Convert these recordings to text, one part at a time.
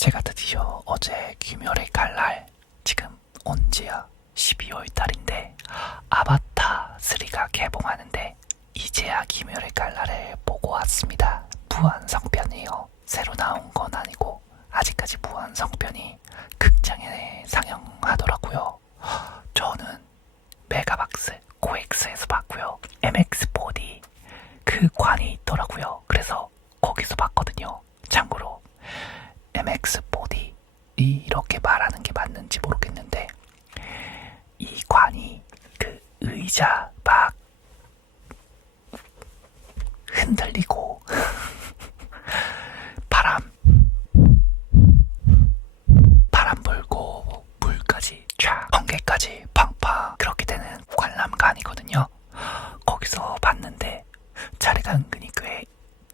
제가 드디어 어제 귀멸의 칼날, 지금 언제야? 12월 달인데 아바타 3가 개봉하는데 이제야 귀멸의 칼날을 보고 왔습니다. 무한성편이에요. 새로 나온 건 아니고 아직까지 무한성편이 극장에 상영하더라고요. 저는 메가박스 코엑스에서 봤고요. MX4D 그 관이 있더라고요. 그래서 거기서 봤거든요. 참고로 MX4D 이렇게 말하는 게 맞는지 모르겠는데 이 관이 그 의자 막 흔들리고 바람 불고 물까지 쫙 번개까지 팡팡 그렇게 되는 관람관이거든요. 거기서 봤는데 자리가 은근히 꽤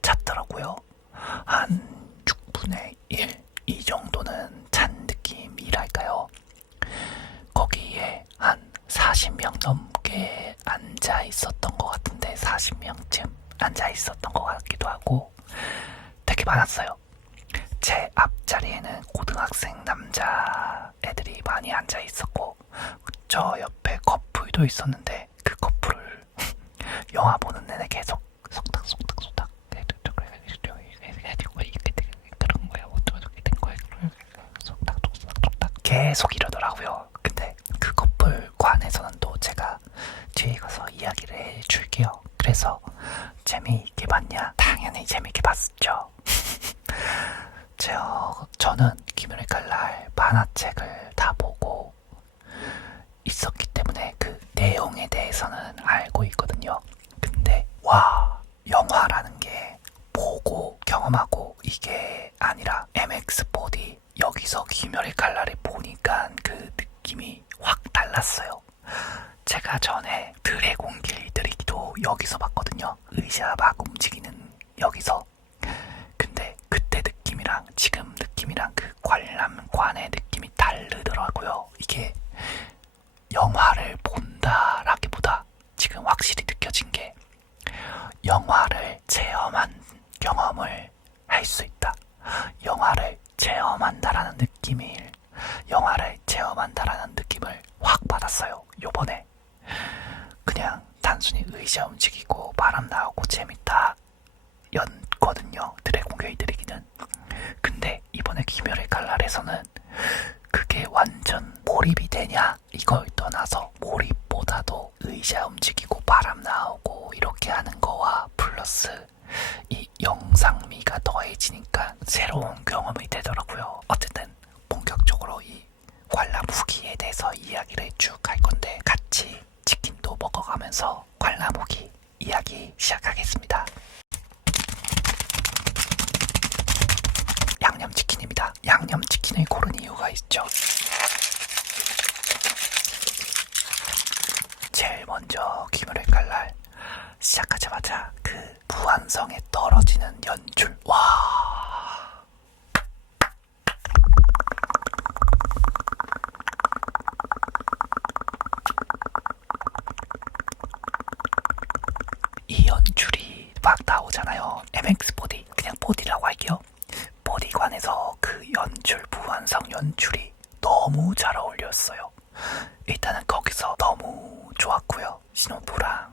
찼더라고요. 한 6분의 1 이 정도는 찬 느낌이랄까요. 거기에 한 40명 넘게 앉아 있었던 것 같은데 40명쯤 앉아 있었던 것 같기도 하고 되게 많았어요. 제 앞자리에는 고등학생 남자 애들이 많이 앉아 있었고 저 옆에 커플도 있었는데 그 커플을 영화 보는 내내 계속 속닥속닥속닥 그런 거야. 어떻게 된 거야? 속닥속닥 계속 이러더라고요. 근데 그 커플 관에서는 또 제가 뒤에 가서 이야기를 해줄게요. 그래서 재미있게 봤냐? 당연히 재미있게 봤죠. 저는 귀멸의 칼날 만화책을 다 보고 있었기 때문에 그 내용에 대해서는 알고 있거든요. 근데 와, 영화라는 게 보고 경험하고 이게 아니라 MX4D 여기서 귀멸의 칼날을 보니까 그 느낌이 확 달랐어요. 제가 전에 드래곤 길들이기도 여기서 봤거든요. 의자 막 움직이는 여기서. 근데 그때 느낌이랑 지금 느낌이랑 그 관람관의 느낌이 다르더라고요. 이게 영화를 본다라기보다 지금 확실히 느껴진 게 영화를 체험한 경험을 할 수 있다. 영화를 체험한다라는 느낌을 확 받았어요. 요번에 그냥 단순히 의자 움직이고 바람 나오고 재밌다 였거든요. 드래곤 게이드리기는. 근데 이번에 귀멸의 칼날에서는 그게 완전 몰입이 되냐 이걸 떠나서 몰입보다도 의자 움직이고 바람 나오고 이렇게 하는 거와 플러스 이 영상미가 더해지니까 새로운 경험이 되더라고요. 어쨌든 본격적으로 이 관람 후기에 대해서 이야기를 쭉 할 건데 같이 치킨도 먹어가면서 관람 후기 이야기 시작하겠습니다. 양념치킨입니다. 양념치킨을 고른 이유가 있죠. 제일 먼저 귀멸의 칼날 시작하자마자 그 무한성에 떨어지는 연출. 와, 이 연출이 막 나오잖아요. MX4D 그냥 4D라고 할게요. 4D관에서 그 연출, 무한성 연출이 너무 잘 어울렸어요. 일단은 거기서 너무 좋았고요. 신혼부랑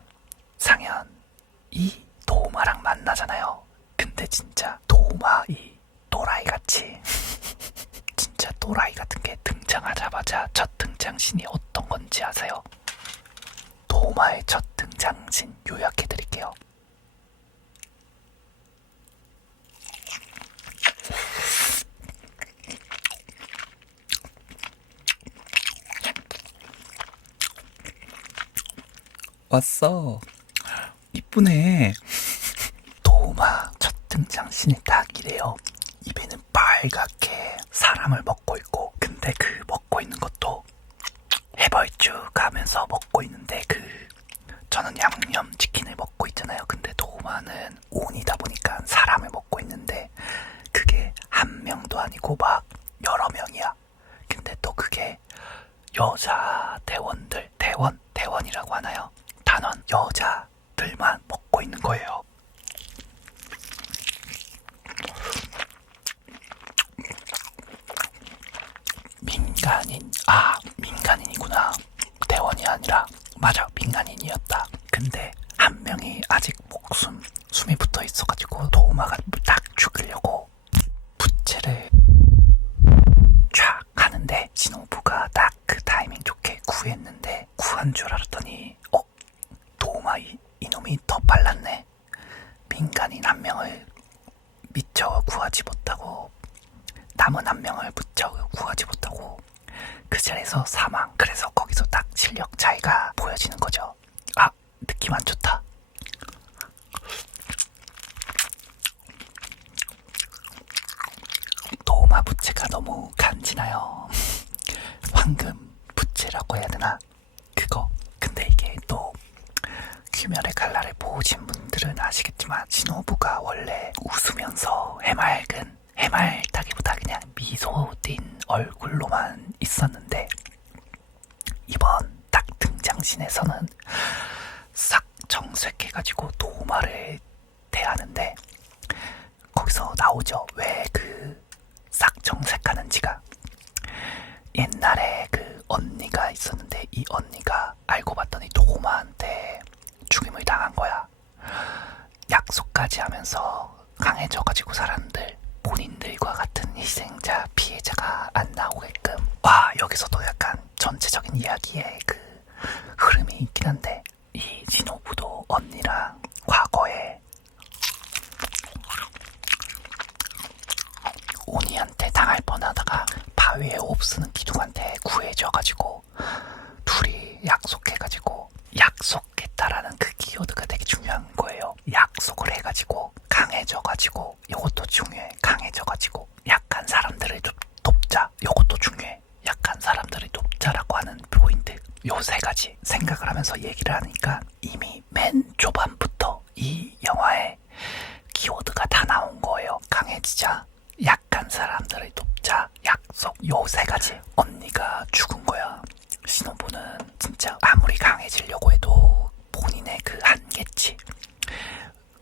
상현이 도우마랑 만나잖아요. 근데 진짜 도우마 이 또라이같이 진짜 또라이 같은 게 등장하자마자 첫 등장신이 어떤 건지 아세요? 도우마의 첫 등장신 요약해드릴게요. 왔어. 이쁘네. 도우마 첫 등장신이 딱 이래요. 입에는 빨갛게 사람을 먹고 있고, 근데 그 먹고 있는 것도 해벌쭉 가면서 먹고 있는데 저는 양념치킨을 먹고 있잖아요. 근데 도우마는 온이다 보니까 사람을 먹고 있는데 그게 한 명도 아니고 막 여러 명이야. 근데 또 그게 여자 대원들, 대원이라고 하나요? 단원 여자들만 먹고 있는 거예요. 민간인이구나. 대원이 아니라 맞아, 민간인이었다. 근데 한 명이 아직 숨이 붙어 있어가지고 도우마가 딱 죽이려고 부채를 쫙 하는데 신호부가 딱 그 타이밍 좋게 구했는데, 구한 줄 알았더니 도우마 이놈이 더 빨랐네. 민간인 한 명을 미처 구하지 못하고 남은 한 명을 미처 구하지 못하고 그 자리에서 사망. 그래서 거기서 딱 실력 차이가 보여지는 거죠. 느낌 안 좋다. 도마 부채가 너무 간지나요. 황금 부채라고 해야 되나? 그거. 근데 이게 또 귀멸의 칼날을 보신 분들은 아시겠지만 신호부가 원래 웃으면서 해맑다기보다 그냥 미소 띤 얼굴로만 있었는데, 이번 딱 등장신에서는 싹 정색해가지고 도마를 대하는데, 거기서 나오죠. 왜 그 싹 정색하는지가. 옛날에 그 언니가 있었는데 이 언니가 알고 봤더니 도마한테 죽임을 당한 거야. 약속까지 하면서 강해져가지고 사람들, 본인들과 같은 희생자, 피해자가 안 나오게끔. 여기서도 약간 전체적인 이야기에 그 흐름이 있긴 한데, 이 진호부도 언니랑 과거에 오니한테 당할 뻔하다가 바위에 옵쓰는 기둥한테 구해져가지고 둘이 약속해가지고, 약속했다라는 그 키워드가 되게 중요한 거예요. 약속을 해가지고 강해져가지고, 요것도 중요해. 강해져가지고 약한 사람들을 돕자. 요것도 중요해. 약한 사람들을 돕자라고 하는 포인트. 요 세 가지 생각을 하면서 얘기를 하니까 이미 맨 초반부터 이 영화에 키워드가 다 나온 거예요. 강해지자, 약한 사람들을 돕자, 약속. 요 세 가지. 언니가 죽은 거야. 신호부는 진짜 아무리 강해지려고 해도 본인의 그 한계치,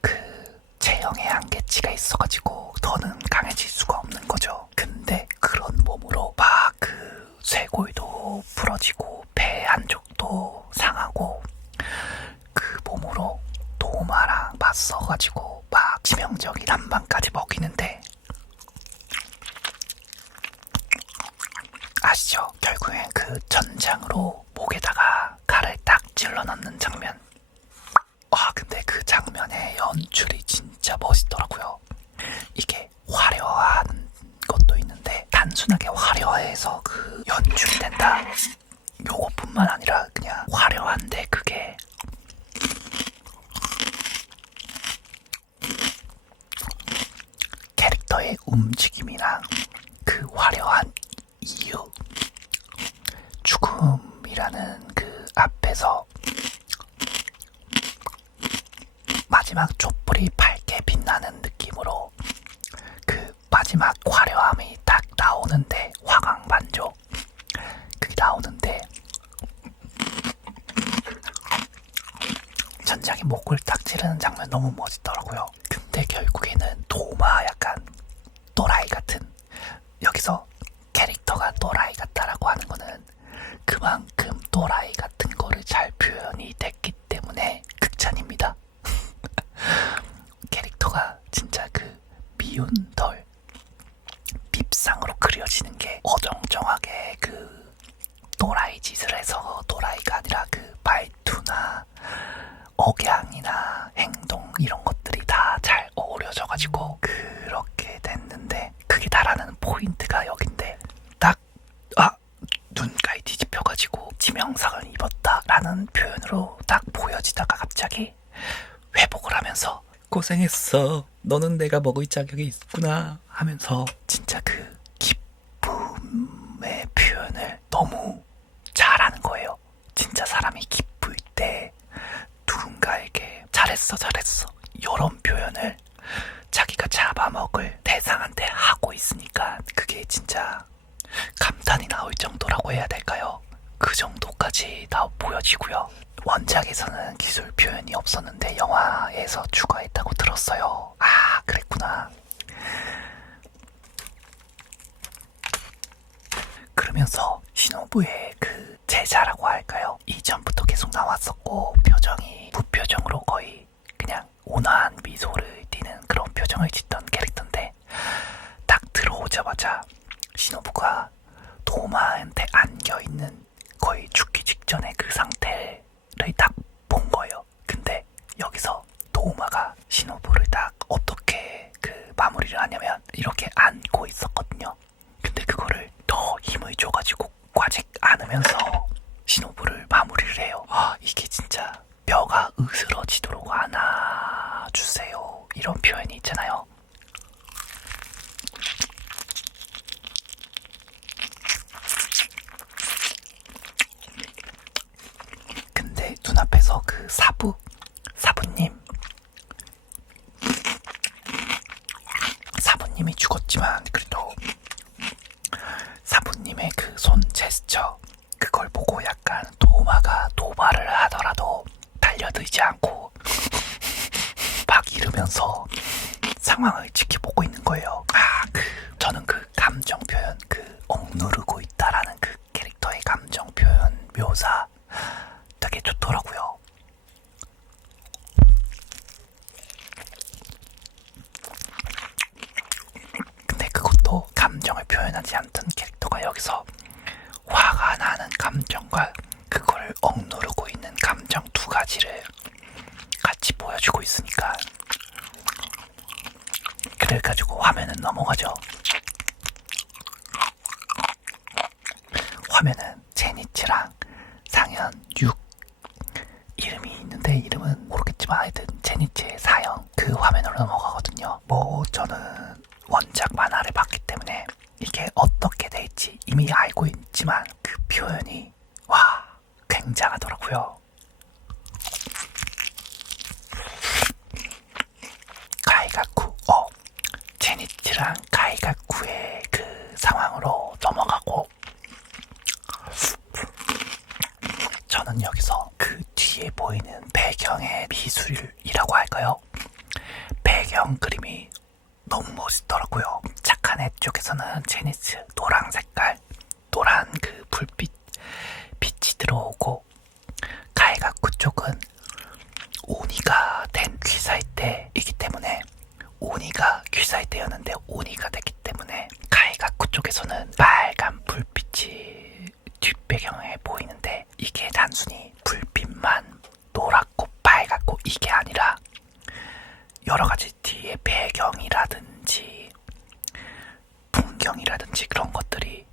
그 체형의 한계치가 있어가지고 더는 강해질 수가 없는 거죠. 근데 그런 몸으로 막 그 쇄골도 부러지고 배 한쪽도 상하고 그 몸으로 도마랑 맞서가지고 막 치명적인 한 방까지 먹이는데, 아시죠? 결국엔 그 전장으로 목에다가 칼을 딱 찔러 넣는 장면. 근데 그 장면의 연출이 진짜 멋있더라고요. 이게 화려한 것도 있는데 단순하게 화려해서 그 연출이 된다, 요것뿐만 아니라 그냥 화려한데 그게 캐릭터의 움직임이랑 그 화려한 이유, 죽음이라는 그 앞에서 마지막 촛불이 밝게 빛나는 느낌으로 그 마지막 화려함이 딱 나오는데, 화강반조 그게 나오는데 전장이 목을 딱 찌르는 장면 너무 멋있더라고요. 근데 결국에는 도마 약간 또라이 같은, 여기서 캐릭터가 또라이 같다라고 하는 거는 그만큼 또라이 같은 거를 잘 표현이 됐기 때문에 극찬입니다. 캐릭터가 진짜 그 미운 덜 밉상으로 그려지는 게 어정쩡하게 그 또라이 짓을 해서 또라이가 아니라 그 말투나 억양이나 행동 이런 것들이 다 잘 어우러져가지고 그렇게 됐는데, 그게 다라는 포인트가 여긴데, 딱 눈가에 뒤집혀가지고 치명상을 입었다라는 표현으로 딱 보여지다가 갑자기 회복을 하면서 고생했어, 너는 내가 먹을 자격이 있구나 하면서 진짜 그 기쁨의 표현을 너무 잘하는 거예요. 진짜 사람이 기쁠 때 누군가에게 잘했어 이런 표현을 자기가 잡아먹을 대상한테 하고 있으니까 그게 진짜 감탄이 나올 정도라고 해야 될까요? 그 정도까지 보여지고요. 원작에서는 기술 표현이 없었는데 영화에서 추가했다고 들었어요. 그랬구나. 들으면서 신호부의 그 제자라고 할까요? 이전부터 계속 나왔었고 표정이 무표정으로 거의 그냥 온화한 미소를 띠는 그런 표정을 짓던 캐릭터인데 딱 들어오자마자 신호부가 도마한테 안겨있는 거의 죽기 직전의 그 상태를 딱 본 거예요. 근데 여기서 도마가 신호부를 딱 어떻게 그 마무리를 하냐면 이렇게 안고 있었거든요. 근데 그거를 더 힘을 줘가지고 꽈직 안으면서 신호부를 마무리를 해요. 이게 진짜 뼈가 으스러지도록 안아주세요 이런 표현이 있잖아요. 근데 눈앞에서 그 사부님이 죽었지만 그래도 사부님의 그 손 제스처 그걸 보고 약간 도마가 도발을 하더라도 달려들지 않고 막 이러면서 상황을 지켜보고 있는 거예요. 저는 그 감정 표현, 그 억누르고 있다라는 그 캐릭터의 감정 표현 묘사 되게 좋더라고요. 근데 그것도 감정을 표현하지 않던 캐릭터가 여기서 화가 나는 감정과 그걸 억누르고 있는 감정 두 가지를 같이 보여주고 있으니까 그래가지고 화면은 넘어가죠. 화면은 제니츠랑 상현 6 이름이 있는데 이름은 모르겠지만 하여튼 제니츠의 사형 그 화면으로 넘어가거든요. 저는 원작 만화를 봤기 때문에 이게 어떻게 될지 이미 알고 있지만 그 표현이 굉장하더라고요. 가이가쿠 제니츠랑 가이가쿠의 그 상황으로 넘어가고 저는 여기서 그 뒤에 보이는 배경의 미술이라고 할까요? 배경 그림이 너무 멋있더라고요. 착한 애 쪽에서는 제니츠 노란 색깔, 노란 그 불빛, 빛이 들어오고 가이가쿠 쪽은 오니가 된 귀사의 때이기 때문에 오니가 귀사의 때였는데 오니가 됐기 때문에 가이가쿠 쪽에서는 빨간 불빛이 뒷배경에 보이는데 이게 단순히 불빛만 노랗고 빨갛고 이게 아니라 여러가지 뒤에 배경이라든지 풍경이라든지 그런 것들이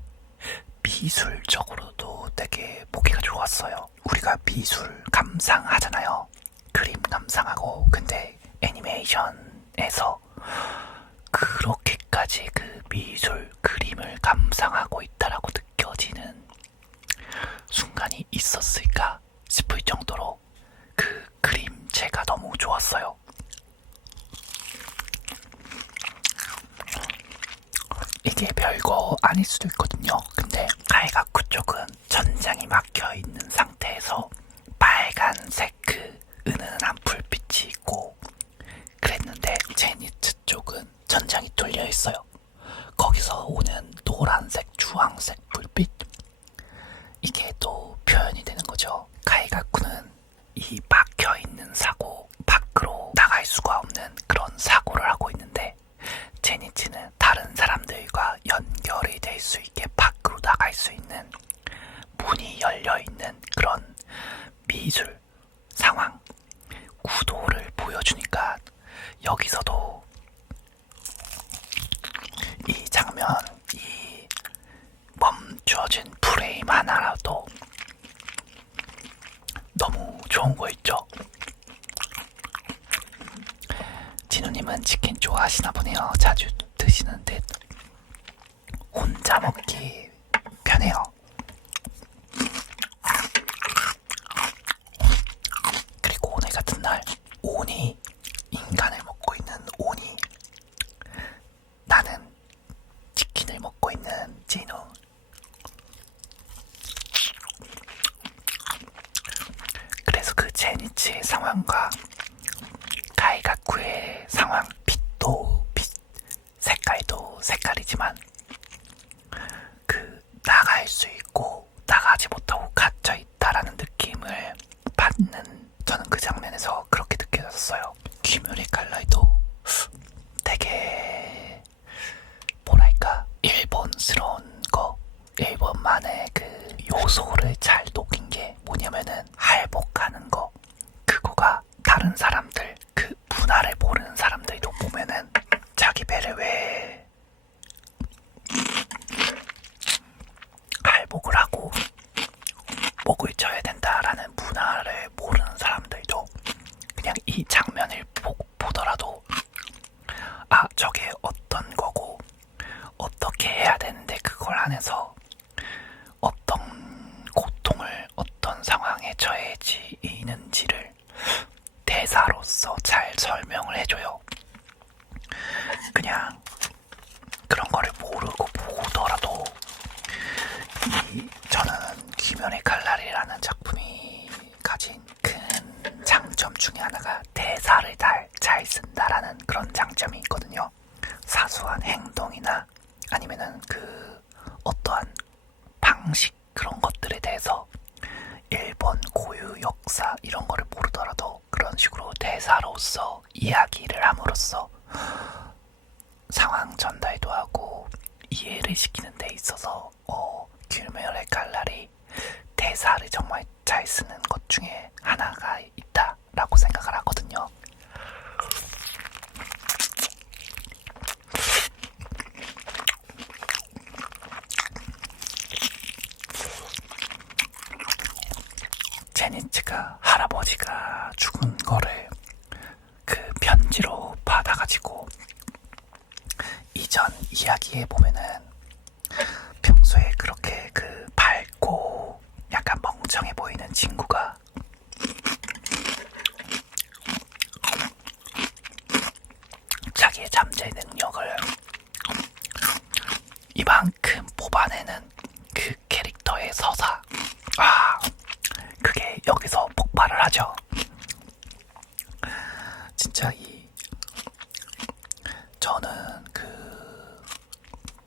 미술적으로도 되게 보기가 좋았어요. 우리가 미술 감상하잖아요. 그림 감상하고 근데 애니메이션에서 그렇게까지 그 미술 그림을 감상하고 있다라고 느껴지는 순간이 있었을까 싶을 정도로 그 그림체가 너무 좋았어요. 이게 별거 아닐 수도 있거든요. 근데 가이가쿠 쪽은 전장이 막혀있는 상태에서 빨간색 그 은은한 불빛이 있고 그랬는데 제니츠 쪽은 전장이 뚫려있어요. 거기서 오는 노란색, 주황색 불빛 이게 또 표현이 되는 거죠. 가이가쿠는 이 막혀있는 사고 밖으로 나갈 수가 없는 그런 사고를 하고 있는데 제니츠는 다른 사람들과 연결이 될 수 있게 밖으로 나갈 수 있는 문이 열려있는 그런 미술 상황 구도를 보여주니까 여기서도 이 장면 이 멈춰진 프레임 하나라도 너무 좋은 거 있죠. 진우님은 치킨 좋아하시나 보네요. 자주 드시는 듯. 혼자 먹기 편해요. 그리고 오늘 같은 날 오니 인간을 먹고 있는 오니 나는 치킨을 먹고 있는 진우. 그래서 그 제니츠의 상황과 가이가쿠의 상황 빛도 빛 색깔도 색깔이지만 그 나갈 수 있고 나가지 못하고 갇혀 있다라는 느낌을 받는, 저는 그 장면에서 그렇게 느껴졌어요. 귀멸의 칼날도 되게 뭐랄까 일본스러운 거, 일본만의 그 요소를 잘 녹인 게 뭐냐면은 할복하는 거. 그거가 다른 사람들, 그 문화를 모르는 사람들도 보면은 자기 배를 왜 할복을 하고 목을 쳐야 된다라는 문화를 모르는 사람들도 그냥 이 장면을 보더라도 아, 저게 어떤 거고 어떻게 해야 되는데 그걸 안에서 어떤 고통을 어떤 상황에 처해지는지를 대사로서 잘 설명을 해줘요. 그냥 그런 거를 모르고 보더라도 저는 귀멸의 칼날이라는 작품이 가진 큰 장점 중에 하나가 대사를 잘 쓴다라는 그런 장점이 있거든요. 사소한 행동이나 아니면은 그 어떠한 방식, 그런 것들에 대해서 일본 고유 역사 이런 거를 모르더라도 그런 식으로 대사로서 이야기를 함으로써 상황 전달도 하고 이해를 시키는 데 있어서 귀멸의 칼날이 대사를 정말 잘 쓰는 것 중에 하나가 있다라고 생각을 하거든요. 제니츠가 할아버지가 죽은 거를 그 편지로 받아가지고 이전 이야기에 보면은 평소에 그렇게 그 밝고 약간 멍청해 보이는 친구가 자기의 잠재 능력을 이만큼 뽑아내는 그 캐릭터의 서사, 그게 여기서 폭발을 하죠. 진짜 저는 그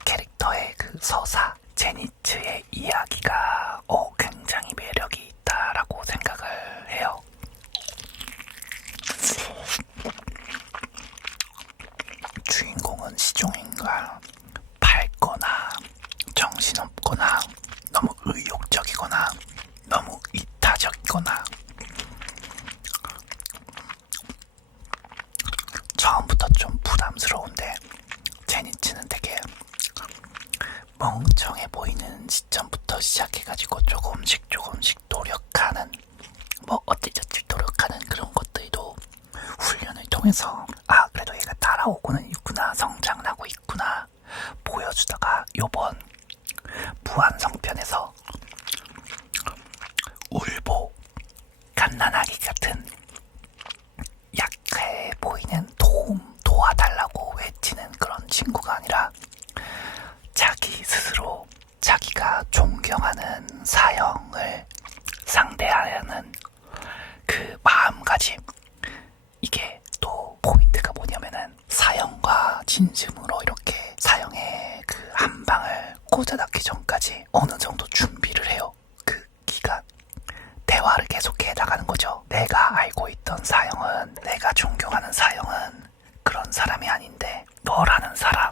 캐릭터의 그 서사, 제니츠의 이야기가 굉장히 매력이 있다라고 생각을 해요. 주인공은 시종인가 밝거나 정신없거나 너무 의욕적이거나 너무 이타적이거나 처음부터 좀 부담스러운데 제니츠는 되게 멍청해 보이는 시점부터 시작해가지고 조금씩 노력하는, 뭐 어찌저찌 노력하는 그런 것들도 훈련을 통해서 그래도 얘가 따라오고는 있구나, 성장하고 있구나 보여주다가 요번 무한성편에서 울보, 갓난아기 같은 약해 보이는 도와달라고 외치는 그런 친구가 아니라 자기 스스로 자기가 존경하는 사형을 상대하려는 그 마음가짐, 이게 또 포인트가 뭐냐면은 사형과 진심으로 이렇게 사형의 그 한 방을 꽂아닿기 전까지 어느 정도 준비를 해요. 그 기간 대화를 계속해 나가는 거죠. 내가 알고 있던 사형은, 내가 존경하는 사형은 그런 사람이 아닌데 너라는 사람,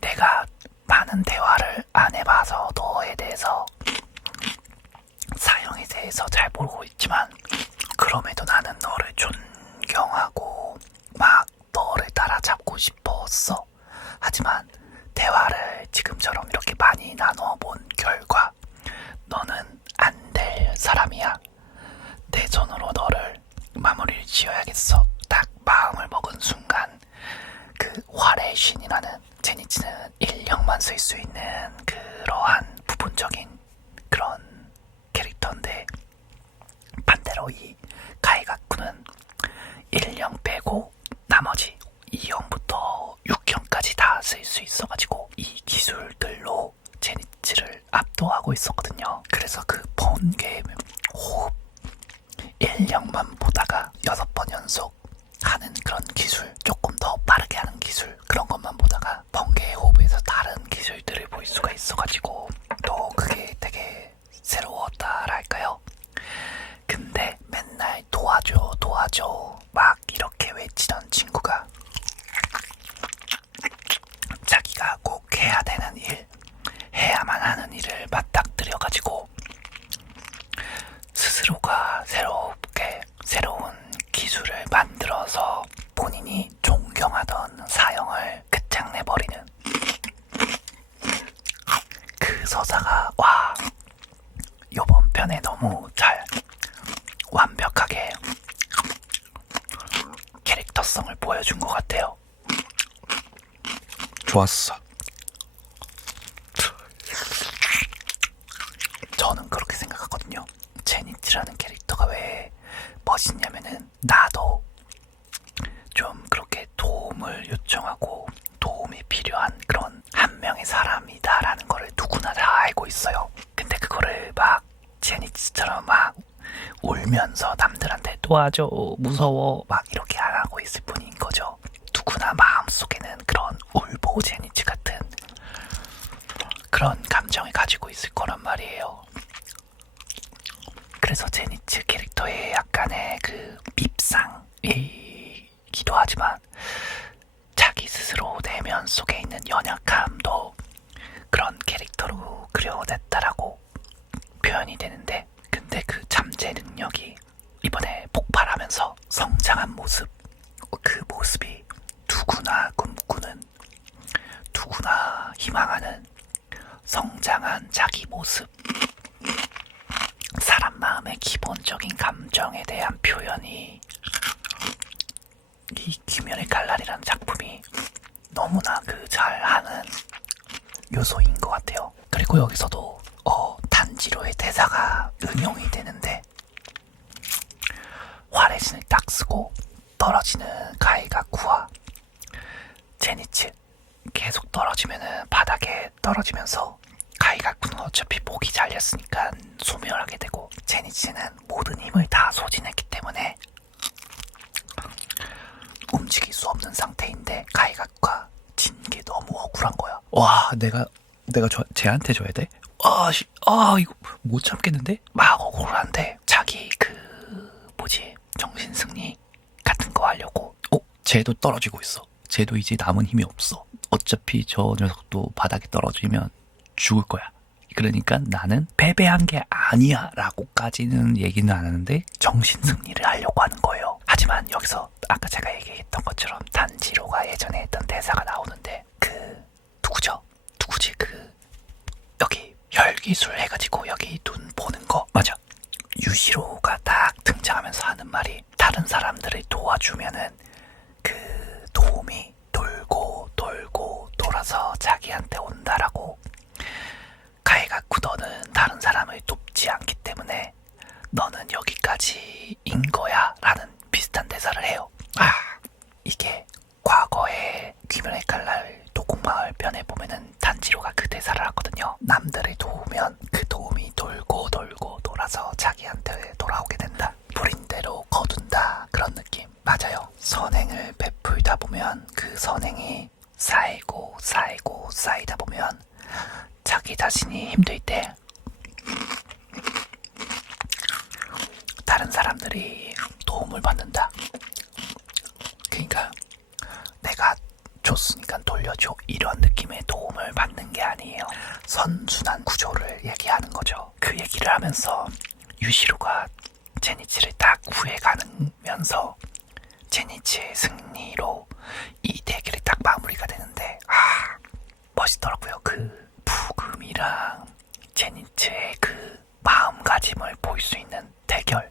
내가 많은 대화를 안 해봐서 너에 대해서, 사형에 대해서 잘 모르고 있지만 그럼에도 나는 너를 존경하고 막 너를 따라잡고 싶었어. 하지만 대화를 지금처럼 이렇게 많이 나눠본 결과 너는 안 될 사람이야. 내 손으로 너를 마무리를 지어야겠어. 딱 마음을 먹은 순간 그 활의 신이라는, 제니츠는 인력만 쓸 수 있는 그러한 부분적인 그런 캐릭터인데, 반대로 이 가이가쿠는 1형 빼고 나머지 2형부터 6형까지 다 쓸 수 있어가지고 이 기술들로 제니츠를 압도하고 있었거든요. 그래서 그 번개 호흡 1형만 보다가 6번 연속 하는 그런 기술, 조금 더 빠르게 하는 기술, 그런 것만 보다가 번개 호흡에서 다른 기술들을 볼 수가 있어가지고 또 그게 되게 그 서사가 와 요번 편에 너무 잘 완벽하게 캐릭터성을 보여준 것 같아요. 좋았어. 저는 그렇게 생각하거든요. 제니치라는 캐릭터가 왜 멋있냐면은 나도 좀 그렇게 도움을 요청하고 도움이 필요한 그런 한 명의 사람이다라는 거를 누구나 다 알고 있어요. 근데 그거를 막 제니치처럼 막 울면서 남들한테 도와줘 무서워 막 이렇게 안 하고 있을 뿐인 거죠. 누구나 마음속에는 그런 울보 제니치 같은 그런 감정을 가지고 있을 거란 말이에요. 그래서 제니츠 캐릭터의 약간의 그 밉상이기도 하지만 자기 스스로 내면 속에 있는 연약함도 그런 캐릭터로 그려냈다라고 표현이 되는데, 근데 그 잠재 능력이 이번에 폭발하면서 성장한 모습, 그 모습이 누구나 꿈꾸는, 누구나 희망하는 성장한 자기 모습, 사람 마음의 기본적인 감정에 대한 표현이 이 귀멸의 칼날이라는 작품이 너무나 그 잘하는 요소인 것 같아요. 그리고 여기서도 단지로의 대사가 응용이 되는데, 화레신을 딱 쓰고 떨어지는 가이가쿠와 제니츠, 계속 떨어지면은 바닥에 떨어지면서 가이가쿠는 어차피 목이 잘렸으니까 소멸하게 되고, 제니츠는 모든 힘을 다 소진했기 때문에 움직일 수 없는 상태인데 가이가쿠가 진 게 너무 억울한 거야. 와, 내가 쟤한테 줘야 돼? 이거 못 참겠는데? 막 억울한데 자기 정신승리 같은 거 하려고. 쟤도 떨어지고 있어. 쟤도 이제 남은 힘이 없어. 어차피 저 녀석도 바닥에 떨어지면 죽을 거야. 그러니까 나는 패배한 게 아니야 라고까지는 얘기는 안 하는데 정신승리를 하려고 하는 거예요. 하지만 여기서 아까 제가 얘기했던 것처럼 단지로가 예전에 했던 대사가 나오는데, 누구지? 여기 혈기술 해가지고 여기 눈 보는 거 맞아. 유시로가 딱 등장하면서 하는 말이, 다른 사람들을 도와주면은 그 도움이 돌고 돌아서 자기한테 온다라고. 가이가쿠, 너는 다른 사람을 돕지 않기 때문에 너는 여기까지인 거야 라는 비슷한 대사를 해요. 이게 과거에 귀멸의 칼날 도곡마을 편에 보면은 단지로가 그 대사를 하거든요. 남들을 도우면 그 도움이 돌고 돌아서 자기한테 돌아오게 된다. 부린 대로 거둔다. 그런 느낌. 맞아요. 선행을 베풀다 보면 그 선행이 쌓이고 쌓이다 보면 자기 자신이 힘들 때 다른 사람들이 도움을 받는다. 그러니까 내가 줬으니까 돌려줘, 이런 느낌의 도움을 받는 게 아니에요. 선순환 구조를 얘기하는 거죠. 그 얘기를 하면서 유시로가 제니치를 딱 구해가면서 제니치의 승리로 이 대결이 딱 마무리가 되는데, 멋있더라고요. 그 부금이랑 제니츠의 그 마음가짐을 볼 수 있는 대결.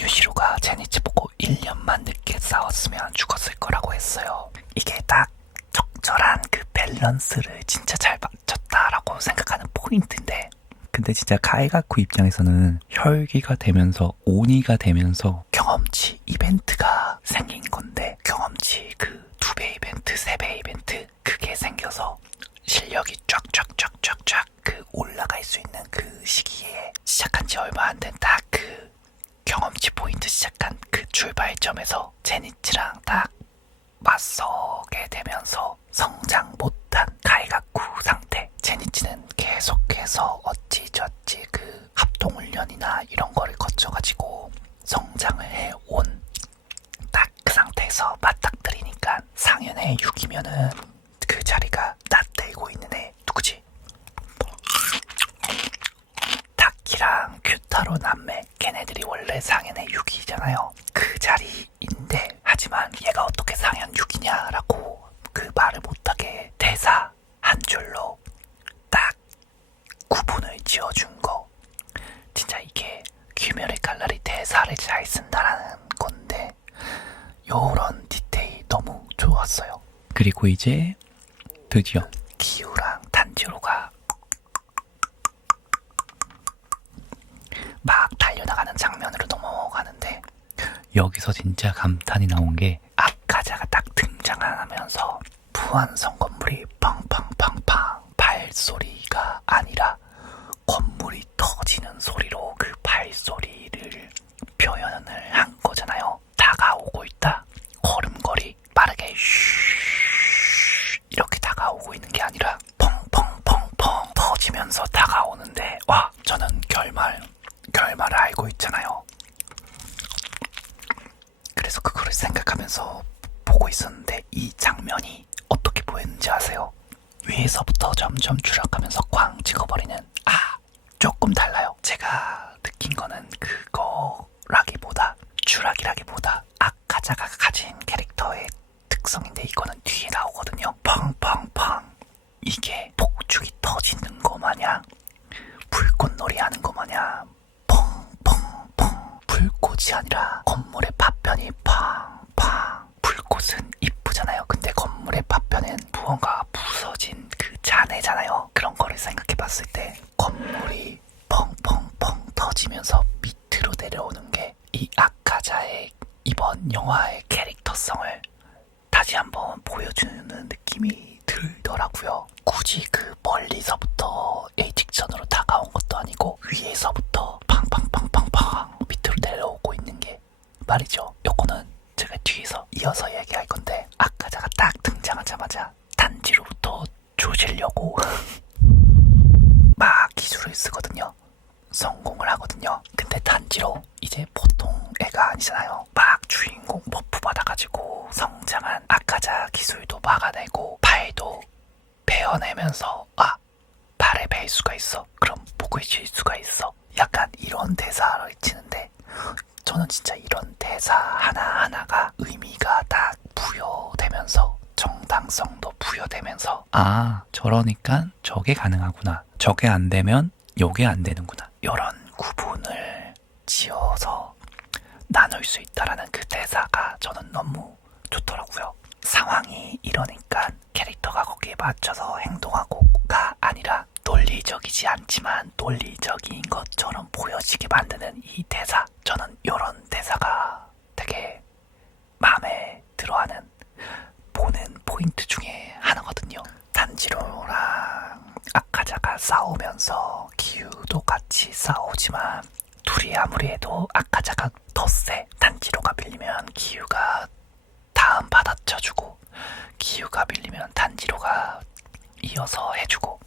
유시로가 제니츠 보고 1년만 늦게 싸웠으면 죽었을 거라고 했어요. 이게 딱 적절한 그 밸런스를 진짜 잘 맞췄다라고 생각하는 포인트인데, 근데 진짜 가이가쿠 입장에서는 혈기가 되면서 오니가 되면서 경험치 이벤트가 생긴 건데, 경험치 그 2배 이벤트, 3배 이벤트 그게 생겨서 실력이 쫙쫙 그 올라갈 수 있는 그 시기에 시작한 지 얼마 안 된 딱 그 경험치 포인트 시작한 그 출발점에서 제니치랑 딱 맞서게 되면서 성장 못한 가이가쿠 상태. 제니치는 계속해서 어찌저찌 그 합동훈련이나 이런 거를 거쳐가지고 성장을 해온 딱 그 상태에서 맞닥뜨리니까 상현의 6이면은 그 자리가 낯들고 있는 애 누구지? 타키랑 규타로 남매, 걔네들이 원래 상현의 6이잖아요. 그 자리인데, 하지만 얘가 내가 어떻게 상현육이냐라고 그 말을 못하게 대사 한 줄로 딱 구분을 지어준 거. 진짜 이게 귀멸의 칼날이 대사를 잘 쓴다라는 건데 요런 디테일이 너무 좋았어요. 그리고 이제 드디어 기우랑 단지로가 막 달려나가는 장면으로 넘어가는데 여기서 진짜 감탄이 나온 게 아카자가 딱 등장하면서 부안성 건물이 팡팡팡팡 발소리가 아니라 건물이 터지는 소리로 그 발소리를 표현을 한 거잖아요. 다가오고 있다. 걸음걸이 빠르게 슈 이렇게 다가오고 있는 게 아니라 펑펑펑펑 터지면서 다가오는데 와, 저는 결말을 알고 있잖아요. 그래서 그거를 생각하면서 보고 있었는데 이 장면이 어떻게 보였는지 아세요? 위에서부터 점점 추락하면서 꽝 찍어버리는 조금 달라요. 제가 느낀 거는 추락이라기보다 아카자가 가진 캐릭터의 특성인데 이거는 뒤에 나오거든요. 팡팡팡 이게 폭죽이 터지는 거 마냥 불꽃놀이 하는 거 마냥 펑펑펑 불꽃이 아니라 건물의 파편이 팡팡. 불꽃은 이쁘잖아요. 근데 건물의 파편은 무언가 부서진 그 잔해잖아요. 그런 거를 생각해 봤을 때 건물이 펑펑펑 터지면서 밑으로 내려오는 게 이 아카자의 이번 영화의 캐릭터성을 다시 한번 보여주는 느낌이 들더라고요. 굳이 그 멀리서부터 일직선으로 다가온 것도 아니고 위에서부터 팡팡팡팡팡 밑으로 내려오고 있는 게 말이죠. 요거는 제가 뒤에서 이어서 얘기할 건데 아카자가 딱 등장하자마자 단지로부터 조지려고 막 기술을 쓰거든요. 성공을 하거든요. 근데 단지로 이제 보통 애가 아니잖아요. 막 주인공 버프 받아가지고 성장한 아카자 기술도 막아내고 발도 베어내면서 발에 베일 수가 있어. 그럼 목을 쥘 수가 있어. 약간 이런 대사를 치는데 저는 진짜 이런 대사 하나하나가 의미가 딱 부여되면서 정당성도 부여되면서 저러니까 저게 가능하구나. 저게 안 되면 요게 안 되는구나. 이런 구분을 지어서 나눌 수 있다라는 그 대사가 저는 너무 좋더라고요. 상황이 이러니까 캐릭터가 거기에 맞춰서 행동하고가 아니라 논리적이지 않지만 논리적인 것처럼 보여지게 만드는 이 대사. 저는 이런 대사가 되게 마음에 들어하는 보는 포인트 중에 하나거든요. 단지로랑 아카자가 싸우면서 기우도 같이 싸우지만 둘이 아무리 해도 아카자가 더 세. 단지로가 밀리면 기우가 다음 받아쳐주고 기우가 밀리면 단지로가 이어서 해주고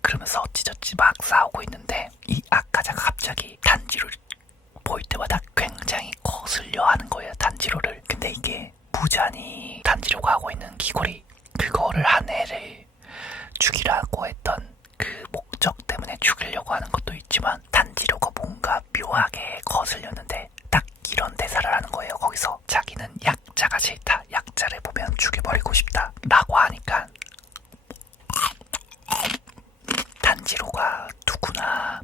그러면서 어찌저찌 막 싸우고 있는데 이 아카자가 갑자기 단지로를 보일 때마다 굉장히 거슬려 하는 거예요. 단지로를. 근데 이게 무잔히 단지로가 하고 있는 기골이 그거를 한 애를 죽이라고 했던 그 목적 때문에 죽이려고 하는 것도 있지만 단지로가 뭔가 묘하게 거슬렸는데 딱 이런 대사를 하는 거예요. 거기서 자기는 약자가 싫다. 약자를 보면 죽여버리고 싶다 라고 하니까 단지로가 누구나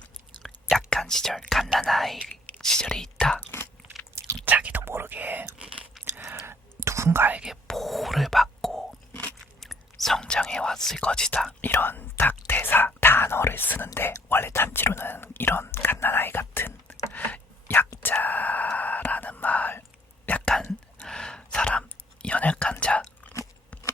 약한 시절, 갓난아이 시절이 있다. 자기도 모르게 누군가에게 보호를 받고 성장해왔을 것이다. 이런 딱 대사, 단어를 쓰는데 원래 단지로는 이런 갓난아이 같은 약자라는 말, 약간 사람, 연약한 자,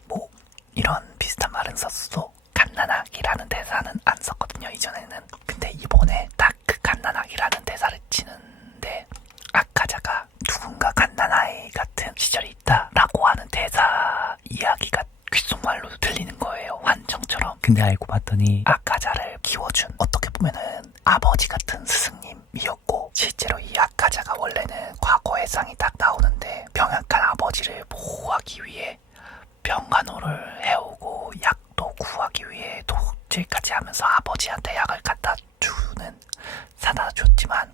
뭐 이런 비슷한 말은 썼어도 갓난아기라는 대사는 안 썼거든요. 이전에는. 근데 이번에 딱 그 갓난아기라는 대사를 치는데 아카자가 누군가 갓난아이 같은 시절이 있다라고 하는 대사 이야기가 귓속말로 들리는 거예요. 환청처럼. 근데 알고 봤더니 아카자를 키워준 어떻게 보면은 아버지 같은 스승님이었고 실제로 이 아카자가 원래는 과거의 쌍이 딱 나오는데 병약한 아버지를 보호하기 위해 병간호를 해오고 약도 구하기 위해 도질까지 하면서 아버지한테 약을 갖다 사다 줬지만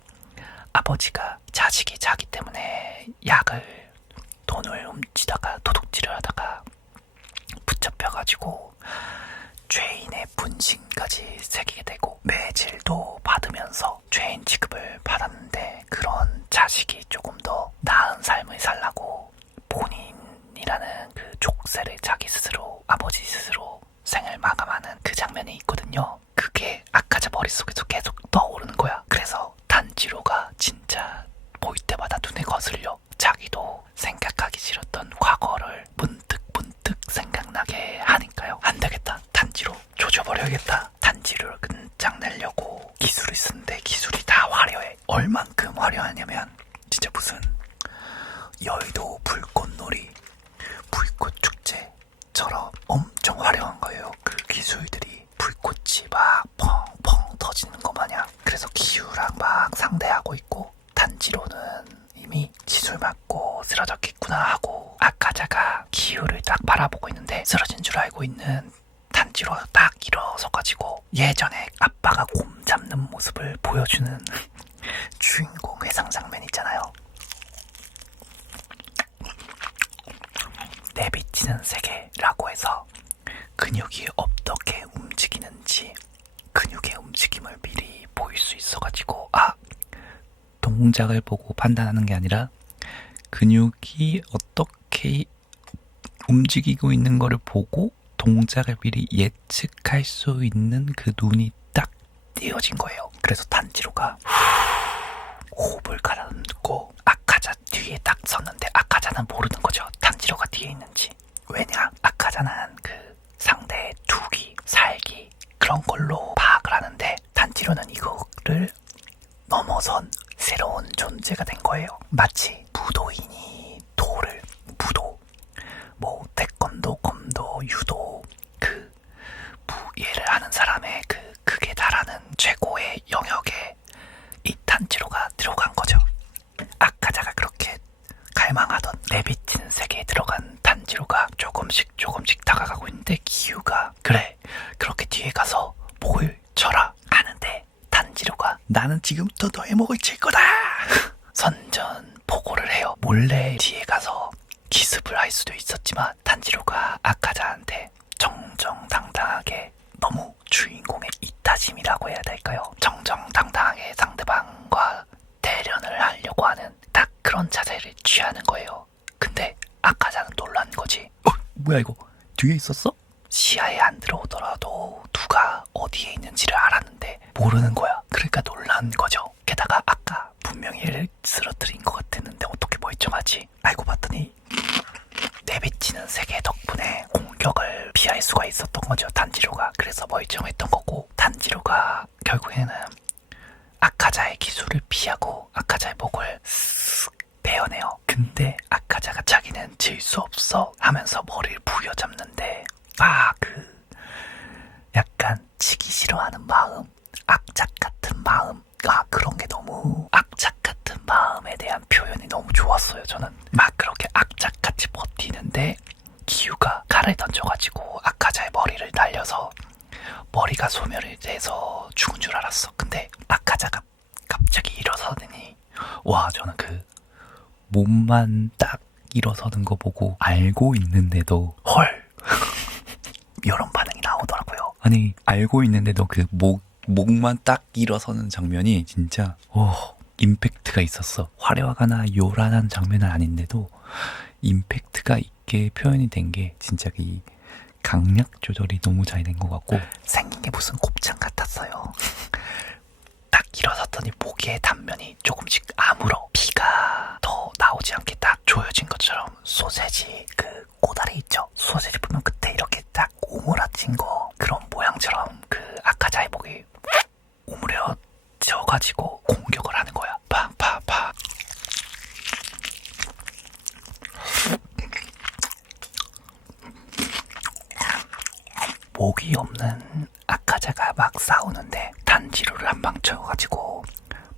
아버지가 자식이 자기 때문에 돈을 도둑질을 하다가 붙잡혀가지고 죄인의 분신까지 새기게 되고 매질도 받으면서 죄인 취급을 받았는데, 그런 자식이 조금 더 나은 삶을 살라고 본인이라는 그 족쇄를 자기 스스로, 아버지 스스로 생을 마감하는 그 장면이 있거든요. 그게 아카자 머릿속에서 계속 떠오르는 거야. 그래서 단지로가 진짜 보일 때마다 눈에 거슬려. 자기도 생각하기 싫었던 과거를 문득 생각나게 하니까요. 안 되겠다. 단지로 조져버려야겠다. 단지를 끝장내려고 기술을 쓰는데 기술이 다 화려해. 얼만큼 화려하냐면 진짜 무슨 여의도 불꽃놀이, 불꽃축제처럼 엄청 화려한 거예요. 그 기술들이 불꽃이 막 펑펑 터지는 거 마냥. 그래서 기우랑 막 상대하고 있고, 단지로는 이미 지술 맞고 쓰러졌겠구나 하고 아카자가 기우를 딱 바라보고 있는데, 쓰러진 줄 알고 있는 단지로가 딱 일어서가지고 예전에 아빠가 곰 잡는 모습을 보여주는 주인공 회상 장면 있잖아요. 내비치는 세계라고 해서 근육이 어떻게 움직이는지, 근육의 움직임을 미리 보일 수 있어가지고, 동작을 보고 판단하는 게 아니라 근육이 어떻게 움직이고 있는 거를 보고 동작을 미리 예측할 수 있는 그 눈이 딱 띄어진 거예요. 그래서 단지로가 호흡을 가라앉고 아카자 뒤에 딱 섰는데, 아카자는 모르는 거죠. 단지로가 뒤에 있는지. 왜냐? 아카자는 그 상대의 투기, 살기 그런 걸로 파악을 하는데, 단지로는 이거를 넘어선 새로운 존재가 된 거예요. 마치 무도인이 무도, 뭐 태권도, 검도, 유도, 그 무예를 하는 사람의 그 극에 달하는 최고의 영역에 이 단지로가 들어간 거죠. 아카자가 그렇게 갈망하던 내비친 세계에 들어간 단지로가 조금씩 다가가고 있는데, 기우가 그래 그렇게 뒤에 가서 목을 쳐라 하는데, 단지로가 나는 지금부터 너의 목을 칠 거다 선전 보고를 해요. 몰래 뒤에 가서 기습을 할 수도 있었지만, 단지로가 아카자한테 정정당당하게, 너무 주인공의 이타심이라고 해야 될까요? 정정당당하게 상대방과 대련을 하려고 하는 딱 그런 자세를 취하는 거예요. 근데 아카자는 놀란 거지. 뭐야 이거 뒤에 있었어? 시야에 안 들어오더라도 누가 어디에 있는지를 알았는데 모르는 거야. 그러니까 놀란 거죠. 게다가 아까 분명히 얘를 쓰러뜨린 것 같았는데 어떻게 멀쩡하지? 알고 봤더니 내비치는 세계 덕분에 공격을 피할 수가 있었던 거죠, 단지로가. 그래서 멀쩡했던 거고, 단지로가 결국에는 아카자의 기술을 피하고 아카자의 목을 쓱 베어내요. 근데 아카자가 자기는 질 수 없어 하면서 머리를 부여잡는데, 약간 지기 싫어하는 마음, 악착 같은 마음, 그런 게 너무, 악착 같은 마음에 대한 표현이 너무 좋았어요. 저는 막 그렇게 악착같이 버티는데, 기우가 칼을 던져가지고 아카자의 머리를 날려서 머리가 소멸이 돼서 죽은 줄 알았어. 근데 아카자가 갑자기 일어서더니, 저는 그 몸만 딱 일어서는 거 보고 알고 있는데도 헐 이런 반응이 나오더라고요. 아니, 알고 있는데도 그 목만 딱 일어서는 장면이 진짜 임팩트가 있었어. 화려하거나 요란한 장면은 아닌데도 임팩트가 있게 표현이 된 게 진짜 이 강약 조절이 너무 잘 된 것 같고, 생긴 게 무슨 곱창 같았어요. 딱 일어섰더니 목의 단면이 조금씩 아물어. 피가 더 나오지 않게 딱 조여진 것처럼, 소세지 그 꼬다리 있죠? 소세지 보면 그때 이렇게 딱 오므라진 거, 그런 모양처럼 그 아카자의 목이 오므려져가지고 공격을 하는 거야. 팍팍팍. 목이 없는 아카자가 막 싸우는데, 단지로를 한 방 쳐가지고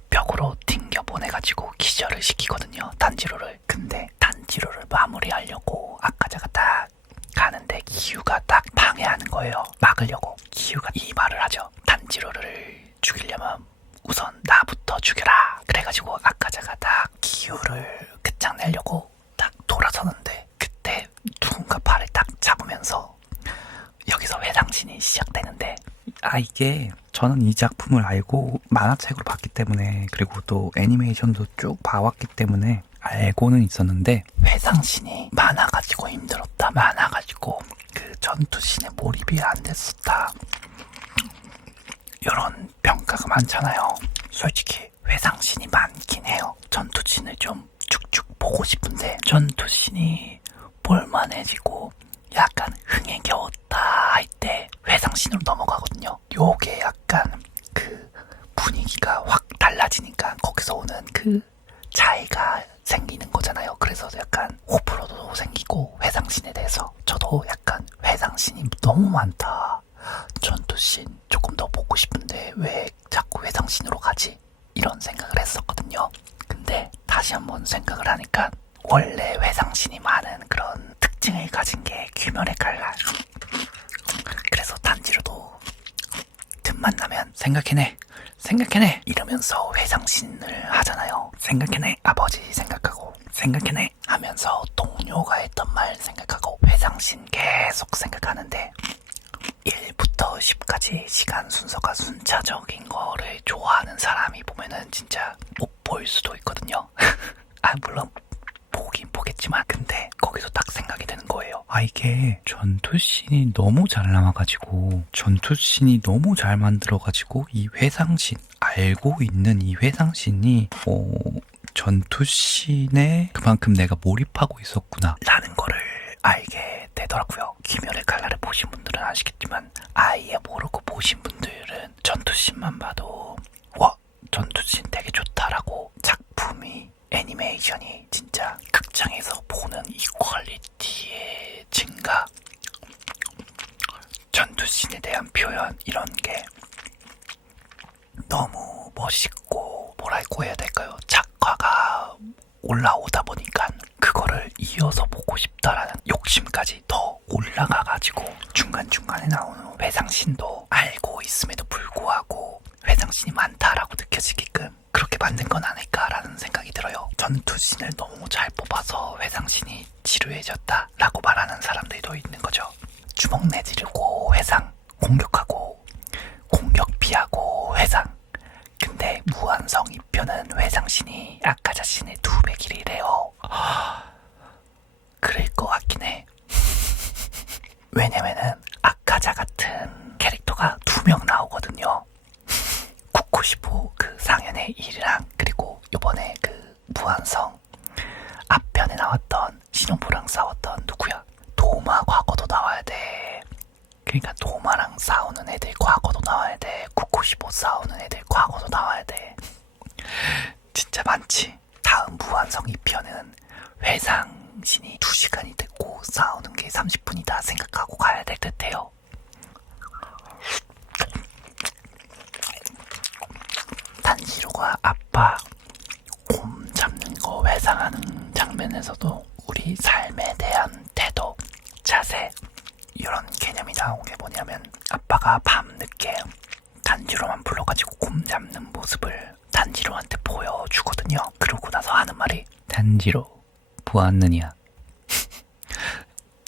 벽으로 튕겨 보내가지고 기절을 시키거든요, 단지로를. 근데 단지로를 마무리하려고 아카자가 딱 가는데 기우가 딱 방해하는 거예요. 막으려고. 기우가 이 말을 하죠. 단지로를 죽이려면 우선 나부터 죽여라. 그래가지고 아카자가 딱 기우를 끝장내려고 딱 돌아서는데, 그때 이게 저는 이 작품을 알고 만화책으로 봤기 때문에, 그리고 또 애니메이션도 쭉 봐왔기 때문에 알고는 있었는데, 회상신이 만화 가지고 힘들었다, 만화 가지고 그 전투신에 몰입이 안 됐었다, 이런 평가가 많잖아요. 솔직히 회상신이 많긴 해요. 전투신을 좀 쭉쭉 보고 싶은데 전투신이 볼만해지고 약간 흥에 겨웠다 할 때 회상신으로 넘어가거든요. 요게 약간 그 분위기가 확 달라지니까 거기서 오는 그 차이가 생기는 거잖아요. 그래서 약간 호불호도 생기고, 회상신에 대해서 저도 약간 회상신이 너무 많다, 전투신 조금 더 보고 싶은데 왜 자꾸 회상신으로 가지? 이런 생각을 했었거든요. 근데 다시 한번 생각을 하니까 원래 회상신이 많은 그런 특징을 가진 게 귀멸의 칼날. 그래서 단지로도 틈만 나면 생각해내 이러면서 회상신을 하잖아요. 생각해내, 아버지 생각하고, 생각해내 하면서 동료가 했던 말 생각하고, 회상신 계속 생각하는데 1부터 10까지 시간 순서가 순차적인 거를 좋아하는 사람이 보면은 진짜 못 볼 수도 있거든요. 물론 보긴 보겠지만, 근데 거기서 딱 생각이 드는 거예요. 이게 전투씬이 너무 잘 나와가지고, 전투씬이 너무 잘 만들어가지고, 이 회상씬, 알고 있는 이 회상씬이 전투씬에 그만큼 내가 몰입하고 있었구나 라는 거를 알게 되더라고요. 귀멸의 칼날을 보신 분들은 아시겠지만, 아예 모르고 보신 분들은 전투씬만 봐도 와, 전투씬 되게 좋다라고, 작품이, 애니메이션이 진짜 극장에서 보는 이 퀄리티의 증가, 전투씬에 대한 표현, 이런 게 너무 멋있고, 뭐라고 해야 될까요? 작화가 올라오다 보니까 그거를 이어서 보고 싶다라는 욕심까지 더 올라가가지고, 중간중간에 나오는 회상신도 알고 있음에도 불구하고 회상신이 많다라고 느껴지게끔 그렇게 만든 건 아닐까라는 생각이 들어요. 전투신을 너무 잘 뽑아서 회상신이 지루해졌다라고 말하는 사람들도 있는 거죠. 주먹 내지르고 회상, 공격하고 공격 피하고 회상. 근데 무한성 2편은 회상신이 아카자신의 2배 길이래요. 그럴 것 같긴 해. 왜냐면은 아카자 같은 캐릭터가 2명 나오거든요. 쿠쿠시부 그 상현의 일이랑, 그리고 요번에 그 무한성 앞편에 나왔던 신혼부랑 싸웠던 누구야? 도마 과거도 나와야 돼. 그러니까 도마랑 싸우는 애들 과거도 나와야 돼. 쿠쿠시부 싸우는 애들 과거도 나와야 돼. 진짜 많지. 다음 무한성 2편은 회상신이 2시간이 됐고 싸우는 게 30분이다 생각하고 가야 될 듯해요. 단지로가 아빠 곰 잡는 거 회상하는 장면에서도 우리 삶에 대한 태도, 자세, 이런 개념이 나온 게 뭐냐면, 아빠가 밤늦게 단지로만 불러가지고 곰 잡는 모습을 단지로한테 보여주거든요. 그러고 나서 하는 말이, 단지로 보았느냐?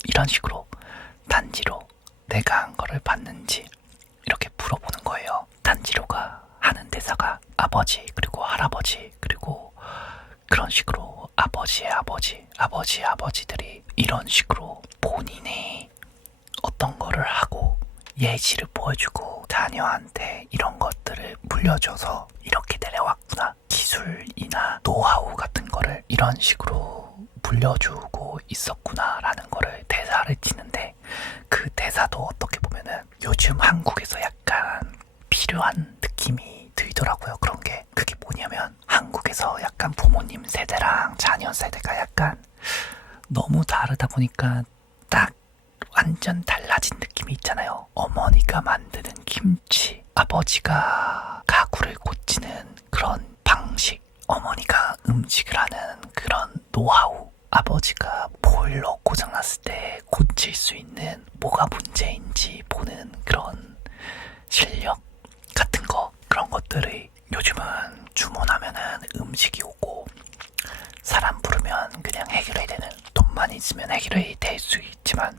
이런 식으로 단지로 내가 한 거를 봤는지 이렇게 물어보는 거예요. 단지로가 하는 대사가 아버지, 그리고 할아버지, 그리고 그런 식으로 아버지의 아버지, 아버지의 아버지들이 이런 식으로 본인이 어떤 거를 하고 예시를 보여주고 자녀한테 이런 것들을 물려줘서 이렇게 내려왔구나, 기술이나 노하우 같은 거를 이런 식으로 물려주고 있었구나 라는 거를 대사를 치는데, 그 대사도 어떻게 보면은 요즘 한국에서 약간 필요한 느낌이 들더라고요. 그런 게, 그게 뭐냐면, 한국에서 약간 부모님 세대랑 자녀 세대가 약간 너무 다르다 보니까 딱 완전 달라진 느낌이 있잖아요. 어머니가 만드는 김치, 아버지가 가구를 고치는 그런 방식, 어머니가 음식을 하는 그런 노하우, 아버지가 보일러 고장났을 때 고칠 수 있는 뭐가 문제인지 보는 그런 실력 같은 거, 그런 것들이 요즘은 주문하면은 음식이 오고, 사람 부르면 그냥 해결해야 되는, 돈만 있으면 해결이 될 수 있지만,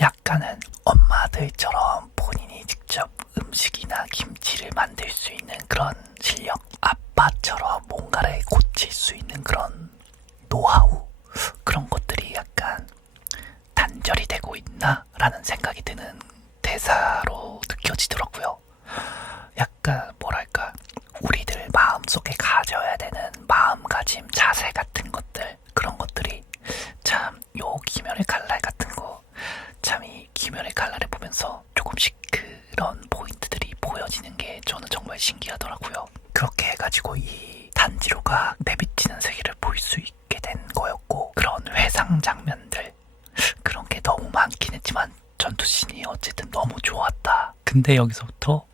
약간은 엄마들처럼 본인이 본인이 직접 음식이나 김치를 만들 수 있는 그런 실력, 아빠처럼 뭔가를 고칠 수 있는 그런 노하우, 그런 것들이 약간 단절이 되고 있나? 라는 생각이 드는 대사로 느껴지더라고요. 약간 뭐랄까, 우리들 마음속에 가져야 되는 마음가짐, 자세 같은 것들, 그런 것들이 참 요 김연의 칼날 같은 거, 참 이 김연의 칼날을 보면서 조금씩 그런 포인트들이 보여지는 게 저는 정말 신기하더라고요. 그렇게 해가지고 이 단지로가 내비치는 세계를 볼 수 있게 된 거였고, 그런 회상 장면들, 그런 게 너무 많긴 했지만 전투씬이 어쨌든 너무 좋았다. 근데 여기서부터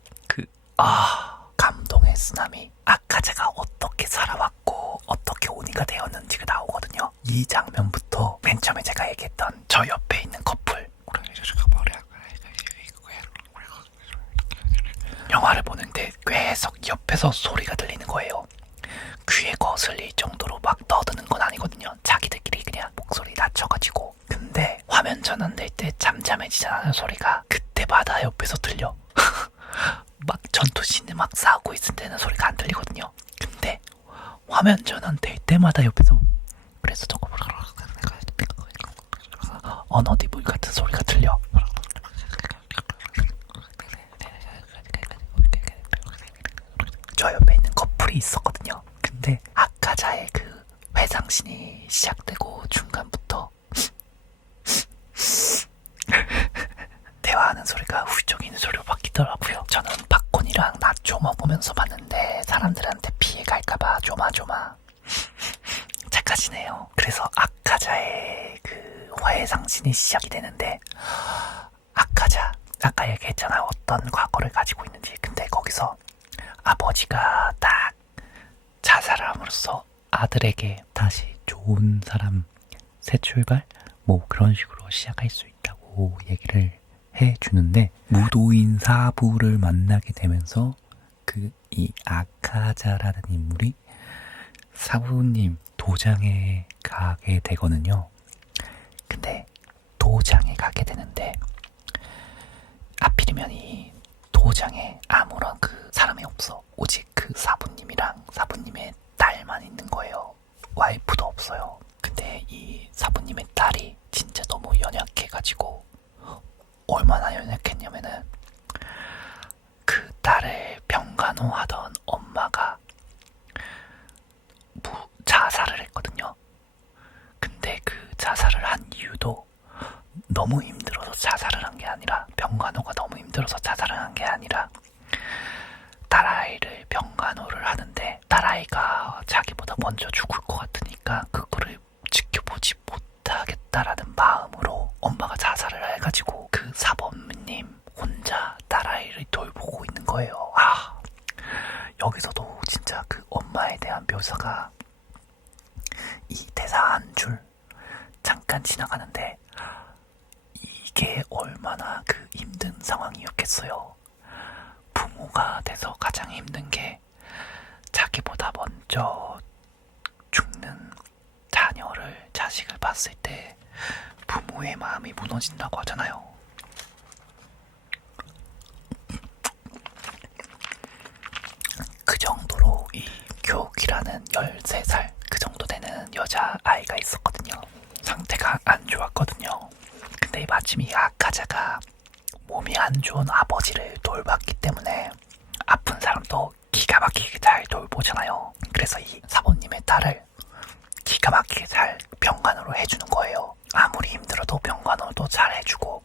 감동의 쓰나미, 아카자가 어떻게 살아왔고 어떻게 오니가 되었는지가 나오거든요. 이 장면부터 맨 처음에 제가 얘기했던 저 옆에 있는 커플, 영화를 보는데 계속 옆에서 소리가 들리는 거예요. 귀에 거슬릴 정도로 막 떠드는 건 아니거든요. 자기들끼리 그냥 목소리 낮춰가지고. 근데 화면 전환될 때 잠잠해지잖아요, 소리가. 그때 바다 옆에서 들려. 막 전투씬을 막 싸우고 있을 때는 소리가 안 들리거든요. 근데 화면 전환될 때마다 옆에서, 그래서 저거 언어디블 같은 소리가 들려. 저 옆에 있는 커플이 있었거든요. 근데 아카자의 그 회상신이 시작되고 중간부터 대화하는 소리가 훌쩍이는 소리로 바뀌더라고요. 저는 팝콘이랑 나초 먹으면서 봤는데 사람들한테 피해 갈까봐 조마조마 착하시네요. 그래서 아카자의 그 회상신이 시작이 되는데, 아카자 아까 얘기했잖아요, 어떤 과거를 가지고 있는지. 근데 거기서 아버지가 딱 자살을 함으로써 아들에게 다시 좋은 사람, 새 출발? 뭐 그런 식으로 시작할 수 있다고 얘기를 해주는데, 무도인 사부를 만나게 되면서 이 아카자라는 인물이 사부님 도장에 가게 되거든요. 근데 도장에 가게 되는데 하필이면 이 도장에 아무런 그 사람이 없어. 오직 그 사부님이랑 사부님의 딸만 있는 거예요. 와이프도 없어요. 근데 이 사부님의 딸이 진짜 너무 연약해가지고, 얼마나 연약했냐면은 그 딸을 병간호하던 엄마가 자살을 했거든요. 근데 그 자살을 한 이유도 너무 힘들어서 자살을 한 게 아니라, 병간호가 너무 힘들어서 자살을 한 게 아니라, 딸아이를 병간호를 하는데 딸아이가 자기보다 먼저 죽을 것 같으니까 그거를 지켜보지 못하겠다라는 마음으로 엄마가 자살을 해가지고 그 사범님 혼자 딸아이를 돌보고 있는 거예요. 여기서도 진짜 그 엄마에 대한 묘사가, 이 대사 한 줄 잠깐 지나가는데 이게 얼마나 그 힘든 상황이었겠어요. 부모가 돼서 가장 힘든 게 자기보다 먼저 죽는 자식을 봤을 때 부모의 마음이 무너진다고 하잖아요. 그 정도로 이 교옥이라는 13살 그 정도 되는 여자아이가 있었거든요. 상태가 안 좋았거든요. 근데 마침 이 아카자가 몸이 안 좋은 아버지를 돌봤기 때문에 아픈 사람도 기가 막히게 잘 돌보잖아요. 그래서 이 사모님의 딸을 기가 막히게 잘 병간호로 해주는 거예요. 아무리 힘들어도 병간호도 잘 해주고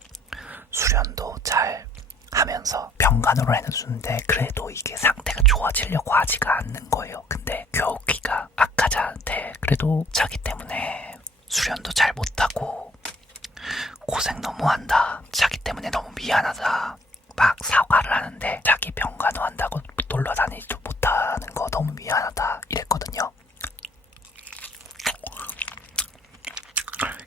수련도 잘 하면서 병간호를 해주는데, 그래도 이게 상태가 좋아지려고 하지가 않는 거예요. 근데 교우기가 아카자한테 그래도 자기 때문에 수련도 잘 못하고 고생 너무 한다, 자기 때문에 너무 미안하다 막 사과를 하는데, 자기 병간호 한다고 놀러 다니지도 못하는 거 너무 미안하다 이랬거든요.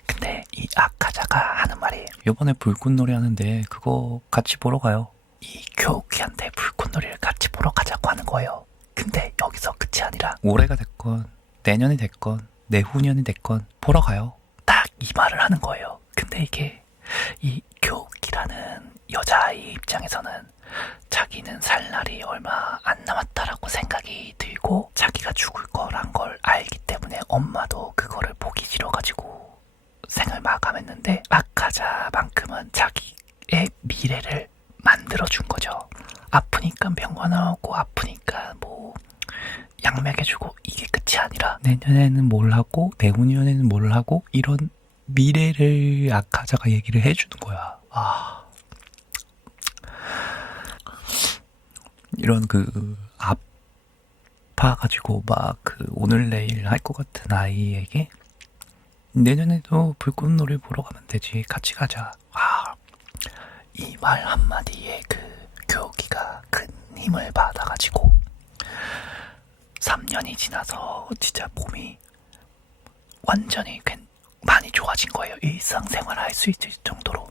근데 이 아카자가 하는 말이, 이번에 불꽃놀이 하는데 그거 같이 보러 가요. 이 교우기한테 불꽃놀이를 같이 보러 가자고 하는 거예요. 근데 여기서 끝이 아니라 올해가 됐건 내년이 됐건 내후년이 됐건 보러 가요. 딱 이 말을 하는 거예요. 근데 이게 이 교우기라는 여자아이 입장에서는 자기는 살 날이 얼마 안 남았다라고 생각이 들고 자기가 죽을 거란 걸 알기 때문에 엄마도 그거를 보기 싫어가지고 생을 마감했는데 아카자만큼은 자기의 미래를 만들어준 거죠. 아프니까 병원 나오고 아프니까 뭐 약먹여주고 이게 끝이 아니라 내년에는 뭘 하고 내후년에는 뭘 하고 이런 미래를 아카자가 얘기를 해주는 거야. 이런 아파가지고 막 오늘 내일 할 것 같은 아이에게 내년에도 불꽃놀이 보러 가면 되지, 같이 가자. 이 말 한마디에 교기가 큰 힘을 받아가지고 3년이 지나서 진짜 몸이 완전히 많이 좋아진 거예요. 일상생활을 할 수 있을 정도로.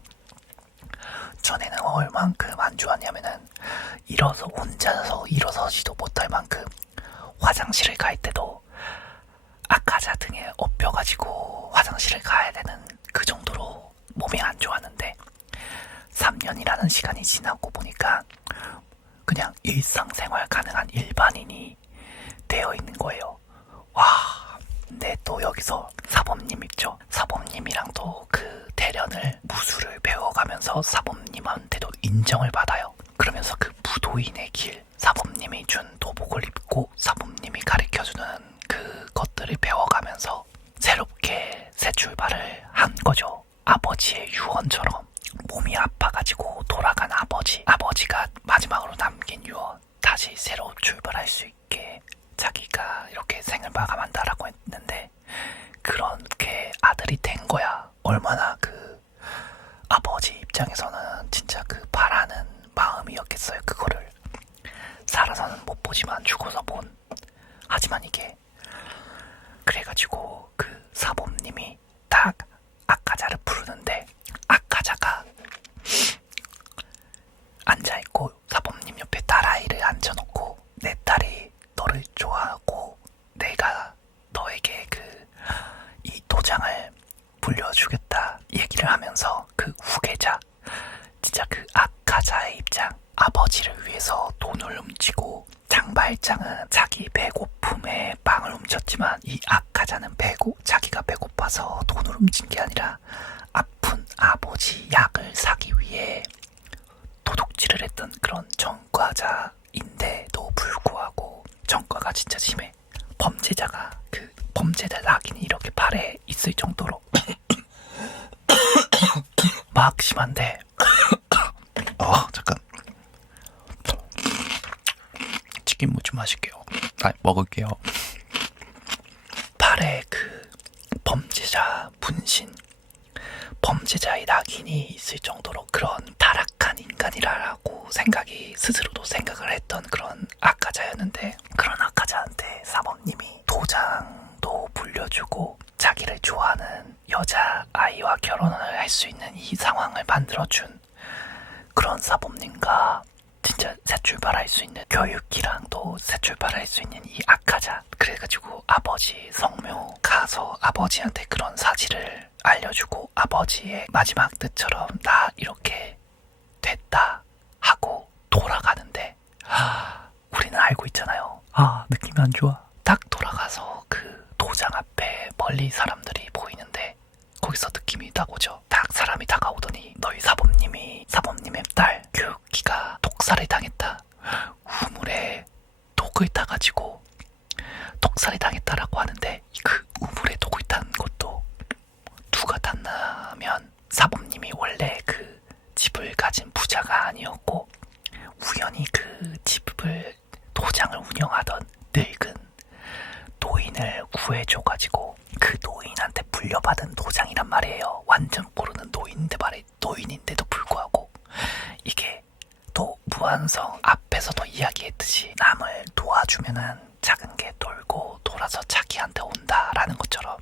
전에는 얼만큼 안 좋았냐면은 혼자서 일어서지도 못할 만큼 화장실을 갈 때도 아카자 등에 엎여가지고 화장실을 가야 되는 그 정도로 몸이 안 좋았는데 3년이라는 시간이 지나고 보니까 그냥 일상생활 가능한 일반인이 되어 있는 거예요. 근데 또 여기서 사범님 있죠. 사범님이랑도 대련을 무술을 배워가면서 사범님한테도 인정을 받아요. 그러면서 무도인의 길, 사범님이 준 도복을 입고 사범님이 가르쳐주는 그것들을 배워가면서 새롭게 새 출발을 한 거죠. 아버지의 유언처럼 몸이 아파가지고 돌아간 아버지가 마지막으로 남긴 유언, 다시 새로 출발할 수 있게 자기가 이렇게 생을 마감한다라고 했는데 그렇게 아들이 된 거야. 얼마나 아버지 입장에서는 진짜 바라는 마음이었겠어요. 그거를 살아서는 못 보지만 죽어서 본. 하지만 이게 그래가지고 사범님이 딱 아카자를 부르는데 아카자가 앉아있고 사범님 옆에 딸아이를 앉혀놓고 내 딸이 너를 좋아하고 내가 너에게 이 도장을 물려주겠다 얘기를 하면서 후계자, 진짜 아카자의 입장, 아버지를 위해서 돈을 훔치고 장발장은 자기 배고픔에 빵을 훔쳤지만 이 아카자는 자기가 배고파서 돈을 훔친 게 아니라 아픈 아버지 약을 사기 위해 도둑질을 했던 그런 전과자인데도 불구하고 전과가 진짜 심해. 범죄자가 범죄자 낙인이 이렇게 발에 있을 정도로 막 심한데 잠깐 치킨무 좀 마실게요. 먹을게요. 발에 범죄자 문신, 범죄자의 낙인이 있을 정도로 그런 타락한 인간이라고 스스로도 생각을 했던 그런 아카자였는데, 그런 아카자한테 사범님이 도장도 물려주고 자기를 좋아하는 여자아이와 결혼을 할 수 있는 이 상황을 만들어준 그런 사범님과 진짜 새 출발할 수 있는 교육기랑도 새 출발할 수 있는 이 아카자. 그래가지고 아버지 성묘 가서 아버지한테 그런 사실을 알려주고 아버지의 마지막 뜻처럼 나 이렇게 됐다 하고 돌아가는데 우리는 알고 있잖아요. 느낌이 안 좋아. 딱 돌아가서 도장 앞에 멀리 사람들이 보이는데 거기서 느낌이 딱 오죠. 딱 사람이 다가오더니 너희 사범님의 딸 교육기가 독살을 당했다. 우물에 독을 타가지고 독살이 당했다라고 하는데 우물에 독을 탄 것도 누가 탔냐면 사범님이 원래 집을 가진 부자가 아니었고 우연히 도장을 운영하던 늙은 노인을 구해줘가지고 노인한테 물려받은 도장이란 말이에요. 완전 모르는 노인인데도 불구하고 이게 또 무한성 앞에서도 이야기했듯이 남을 도와주면은 작은 게 돌고 돌아서 자기한테 온다라는 것처럼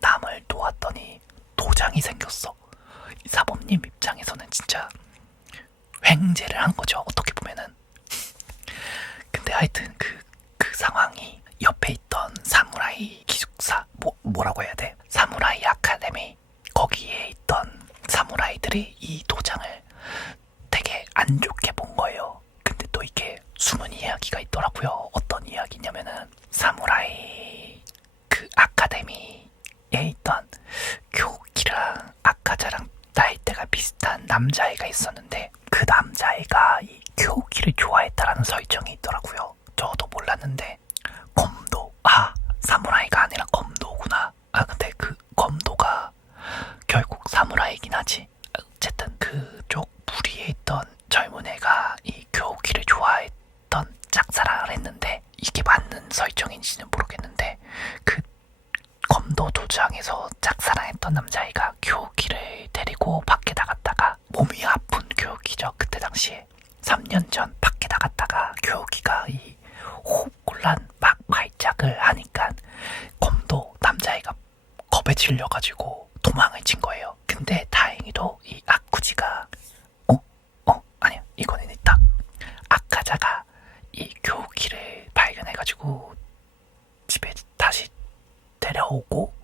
남을 도왔더니 도장이 생겼어. 이 사범님 입장에서는 진짜 횡재를 한 거죠. 어떻게 보면은. 근데 하여튼 그 상황이 옆에 있던 사무라이 기숙사, 뭐라고 해야 돼? 사무라이 아카데미, 거기에 있던 사무라이들이 이 도장을 안 좋게 본 거예요. 근데 또 이게 숨은 이야기가 있더라고요. 어떤 이야기냐면은 사무라이 그 아카데미에 있던 교키랑 아카자랑 나이대가 비슷한 남자애가 있었는데 그 남자애가 이 교키를 좋아했다라는 설정이 있더라고요. 저도 몰랐는데 검도, 사무라이가 아니라 검도구나. 근데 그 검도가 결국 사무라이긴 하지. 어쨌든 그쪽 무리에 있던 젊은 애가 이 교키를 좋아했던 짝사랑을 했는데 이게 맞는 설정인지는 모르겠는데 그 검도 도장에서 짝사랑했던 남자애가 교키를 데리고 밖에 나갔다가 몸이 아픈 교키죠. 그때 당시에 3년 전 밖에 나갔다가 교키가 이 호흡곤란 막 발작을 하니까 검도 남자애가 겁에 질려가지고 도망을 친 거예요. 근데 다행히도 이 아쿠지가 아니야 이거는 있다. 아카자가 이 교키를 발견해가지고 집에 다시 데려오고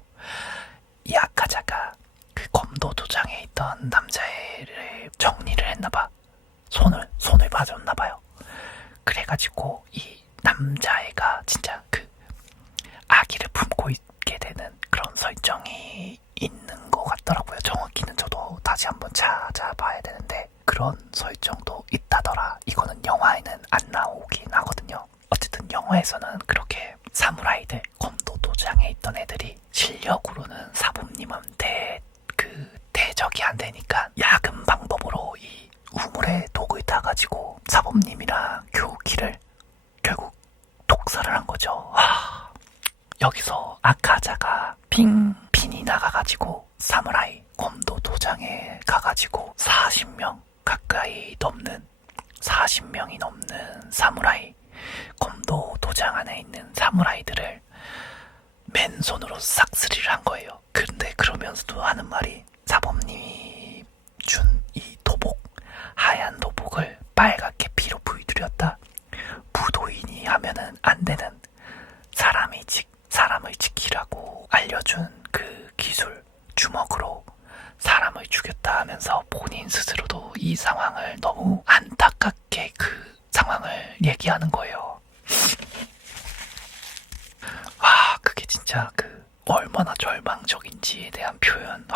이 아카자가 그 검도 도장에 있던 남자애를 정리를 했나봐. 손을 봐줬나봐요. 그래가지고 이 남자애가 진짜 그 아기를 품고 있게 되는 그런 설정이 있는 것 같더라고요. 정확히는 저도 다시 한번 찾아봐야 되는데 그런 설정도 있다더라. 이거는 영화에는 안 나오긴 하거든요. 어쨌든 영화에서는 그렇게 사무라이들 검도 도장에 있던 애들이 실력으로는 사부님한테 그 대적이 안 되니까 야금 방법으로 이 우물에 독을 타가지고 사부님이랑 교키를 결국 독살을 한 거죠. 여기서 아카자가 핀이 나가가지고 사무라이 검도 도장에 가가지고 40명이 넘는 사무라이 검도 도장 안에 있는 사무라이들을 맨손으로 싹쓸이를 한 거예요. 근데 그러면서도 하는 말이 사범님이 준 이 도복, 하얀 도복을 빨갛게 피로 불들였다. 무도인이 하면은 안 되는 사람을 지키라고 알려준 그 기술 주먹으로 사람을 죽였다 하면서 본인 스스로도 이 상황을 너무 안타깝게 그 상황을 얘기하는 거예요. 그게 진짜 그 얼마나 절망적인지에 대한 표현.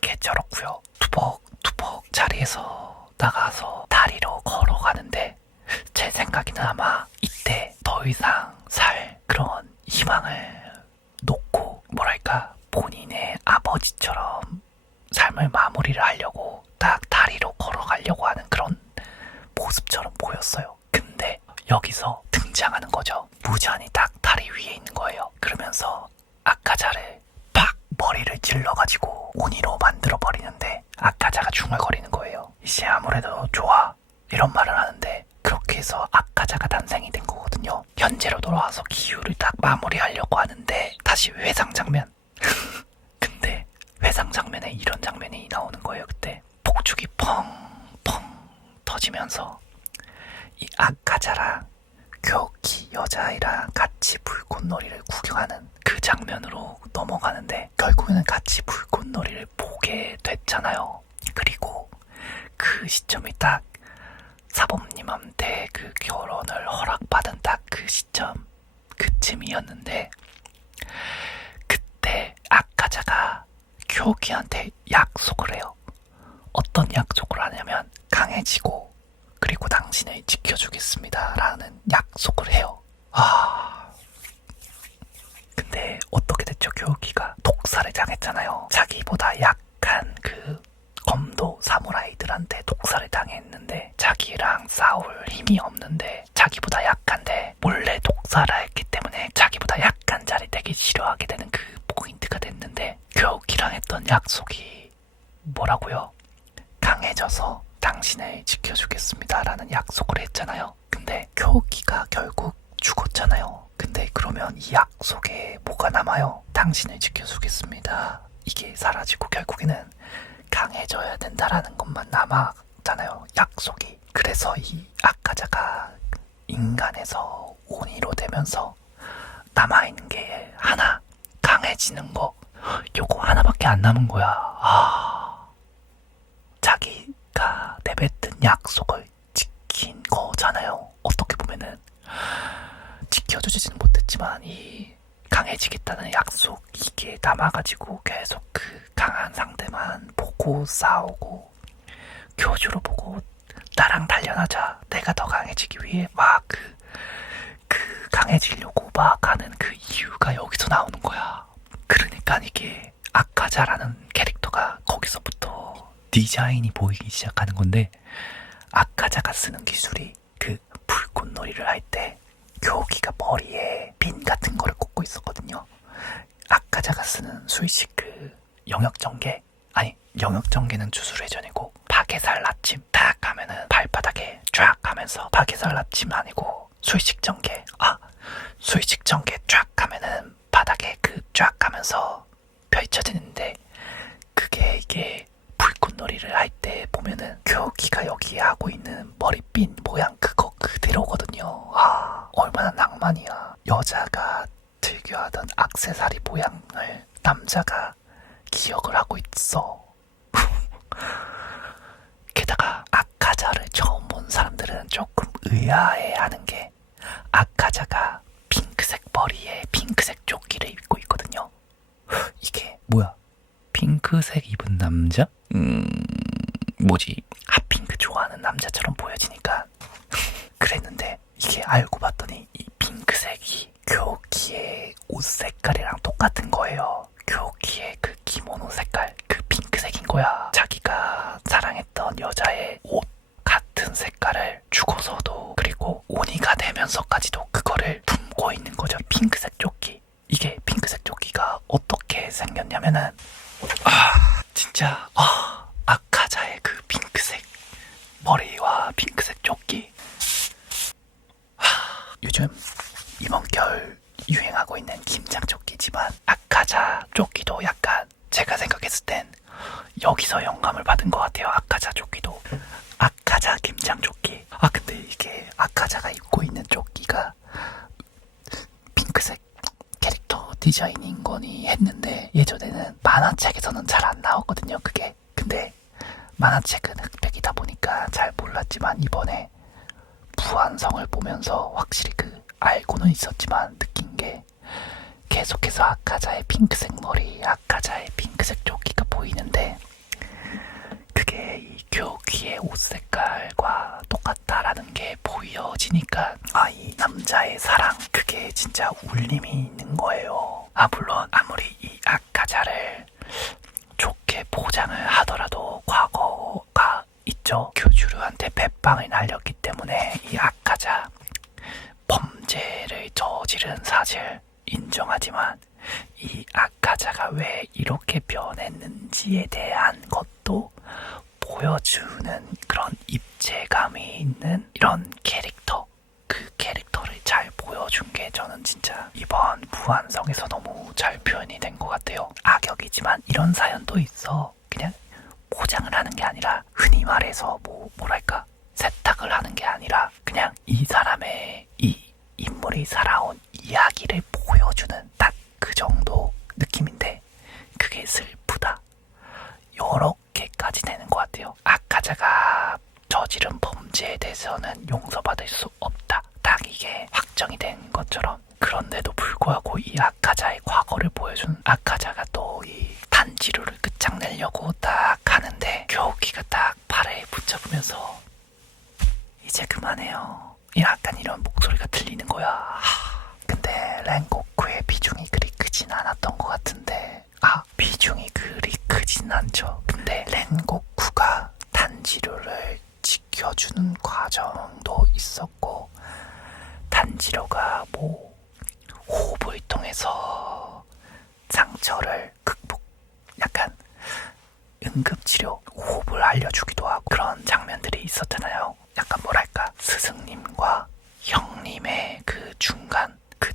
개쩔었고요. 투벅투벅 자리에서 나가서 다리로 걸어가는데 제 생각에는 아마 이때 더 이상 살 그런 희망을 놓고 뭐랄까 본인의 아버지처럼 삶을 마무리를 하려고 딱 다리로 걸어가려고 하는 그런 모습처럼 보였어요. 근데 여기서 등장하는 거죠. 무전이 딱 다리 위에 있는 거예요. 그러면서 아카자를 팍 머리를 찔러가지고 운이로 만들어버리는데 아카자가 중얼거리는 거예요. 이제 아무래도 좋아 이런 말을 하는데 그렇게 해서 아카자가 탄생이 된 거거든요. 현재로 돌아와서 기후를 딱 마무리하려고 하는데 다시 회상 장면. 근데 회상 장면에 이런 장면이 나오는 거예요. 그때 폭죽이 펑펑 터지면서 이 아카자랑 교키 여자아이랑 같이 불꽃놀이를 구경하는 그 장면으로 넘어가는데 결국에는 같이 불꽃놀이를 보게 됐잖아요. 그리고 그 시점이 딱 사범님한테 그 결혼을 허락받은 딱 그 시점 그쯤이었는데 그때 아카자가 교키한테 약속을 해요. 어떤 약속을 하냐면 강해지고 그리고 당신을 지켜주겠습니다 라는 약속을 해요. 근데 어떻게 됐죠? 교키가 독살을 당했잖아요. 자기보다 약한 그 검도 사무라이들한테 독살을 당했는데 자기랑 싸울 힘이 없는데 자기보다 약한데 몰래 독살을 했기 때문에 자기보다 약한 자를 되게 싫어하게 되는 그 포인트가 됐는데 교키랑 했던 약속이 뭐라고요? 강해져서 당신을 지켜주겠습니다 라는 약속을 했잖아요. 근데 교키가 결국 죽었잖아요. 근데 그러면 이 약속에 뭐가 남아요? 당신을 지켜주겠습니다 이게 사라지고 결국에는 강해져야 된다라는 것만 남았잖아요. 약속이. 그래서 이 아카자가 인간에서 오니로 되면서 남아있는 게 하나, 강해지는 거. 요거 하나밖에 안 남은 거야. 자기가 강해지겠다는 약속 이게 남아가지고 계속 그 강한 상대만 보고 싸우고 교주로 보고 나랑 단련하자 내가 더 강해지기 위해 막 그 강해지려고 막 하는 그 이유가 여기서 나오는 거야. 그러니까 이게 아카자라는 캐릭터가 거기서부터 디자인이 보이기 시작하는 건데, 아카자가 쓰는 기술이 그 불꽃놀이를 할 때 교기가 머리에 핀 같은 거를 꽂고 있었거든요. 아카자가 쓰는 수이식 그 영역전개, 아니 영역전개는 주술회전이고, 파괴살 나침 딱 하면은 발바닥에 쫙 하면서, 파괴살 나침 아니고 수이식 전개, 수이식 전개 쫙 하면은 바닥에 그 쫙 하면서 펼쳐지는데, 그게 이게 불꽃놀이를 할 때 보면은 교기가 여기에 하고 있는 머리핀 모양 그거 그대로거든요. 얼마나 낭만이야. 여자가 즐겨하던 액세서리 모양을 남자가 기억을 하고 있어. 게다가 아카자를 처음 본 사람들은 조금 의아해하는 게, 아카자가 핑크색 머리에 핑크색 조끼를 입고 있거든요. 이게 뭐야? 핑크색 입은 남자? 뭐지? 핫핑크 좋아하는 남자처럼 보여지니까 그랬는데, 이게 알고 봤더니 이 핑크색이 교키의 옷 색깔이랑 똑같은 거예요. 교키의 그 기모노 색깔, 그 핑크색인 거야. 자기가 사랑했던 여자의 옷 같은 색깔을 주고서도, 그리고 오니가 되면서까지도 그거를 품고 있는 거죠. 핑크색 조끼. 이게 핑크색 조끼가 어떻게 생겼냐면은, 진짜 아카자의 그 핑크색 머리와 핑크색 조끼. 요즘 이번 겨울 유행하고 있는 김장 조끼지만, 아카자 조끼도 약간 제가 생각했을 땐 여기서 영감을 받은 것 같아요. 아카자 조끼도. 아카자 김장 조끼. 근데 이게 아카자가 입고 있는 조끼가 핑크색 캐릭터 디자인인 거니 했는데, 예전에는 만화책에서는 잘 안 나왔거든요, 그게. 근데 만화책은 흑백이다 보니까 잘 몰랐지만, 이번에 부한성을 보면서 확실히 알고는 있었지만 느낀 게, 계속해서 아카자의 핑크색 머리, 아카자의 핑크색 조끼가 보이는데, 그게 이 교키의 옷 색깔과 똑같다라는 게 보여지니까, 이 남자의 사랑, 그게 진짜 울림이 있는 거예요. 물론 아무리 이 아카자를 좋게 포장을 하더라도 과거가 있죠. 교주류한테 배빵을 날렸기 때문에 이 아카자 범죄를 저지른 사실 인정하지만, 이 아카자가 왜 이렇게 변했는지에 대한 것도 보여주는 그런 입체감이 있는 이런 캐릭터, 그 캐릭터를 잘 보여준 게 저는 진짜 이번 무한성에서 너무 잘 표현이 된 것 같아요. 악역이지만 이런 사연도 있어. 그냥 포장을 하는 게 아니라, 흔히 말해서 뭐랄까 세탁을 하는 게 아니라, 그냥 이 사람의 이 인물이 살아온 이야기를 보여주는 딱 그 정도 느낌인데, 그게 슬프다, 요렇게까지 되는 것 같아요. 아카자가 저지른 범죄에 대해서는 용서받을 수 없다, 딱 이게 확정이 된 것처럼. 그런데도 불구하고 이 아카자의 과거를 보여준, 아카자가 또 이 단지루를 끝장내려고 딱 하는데, 교기가 딱 팔에 붙잡으면서 이제 그만해요, 약간 이런 목소리가 들리는 거야. 근데 렌고쿠의 비중이 그리 크진 않았던 것 같은데, 비중이 그리 크진 않죠. 근데 렌고쿠가 단지로를 지켜주는 과정도 있었고, 단지로가 호흡을 통해서 상처를 약간 응급치료, 호흡을 알려주기도 하고 그런 장면들이 있었잖아요. 약간 뭐랄까, 스승님과 형님의 그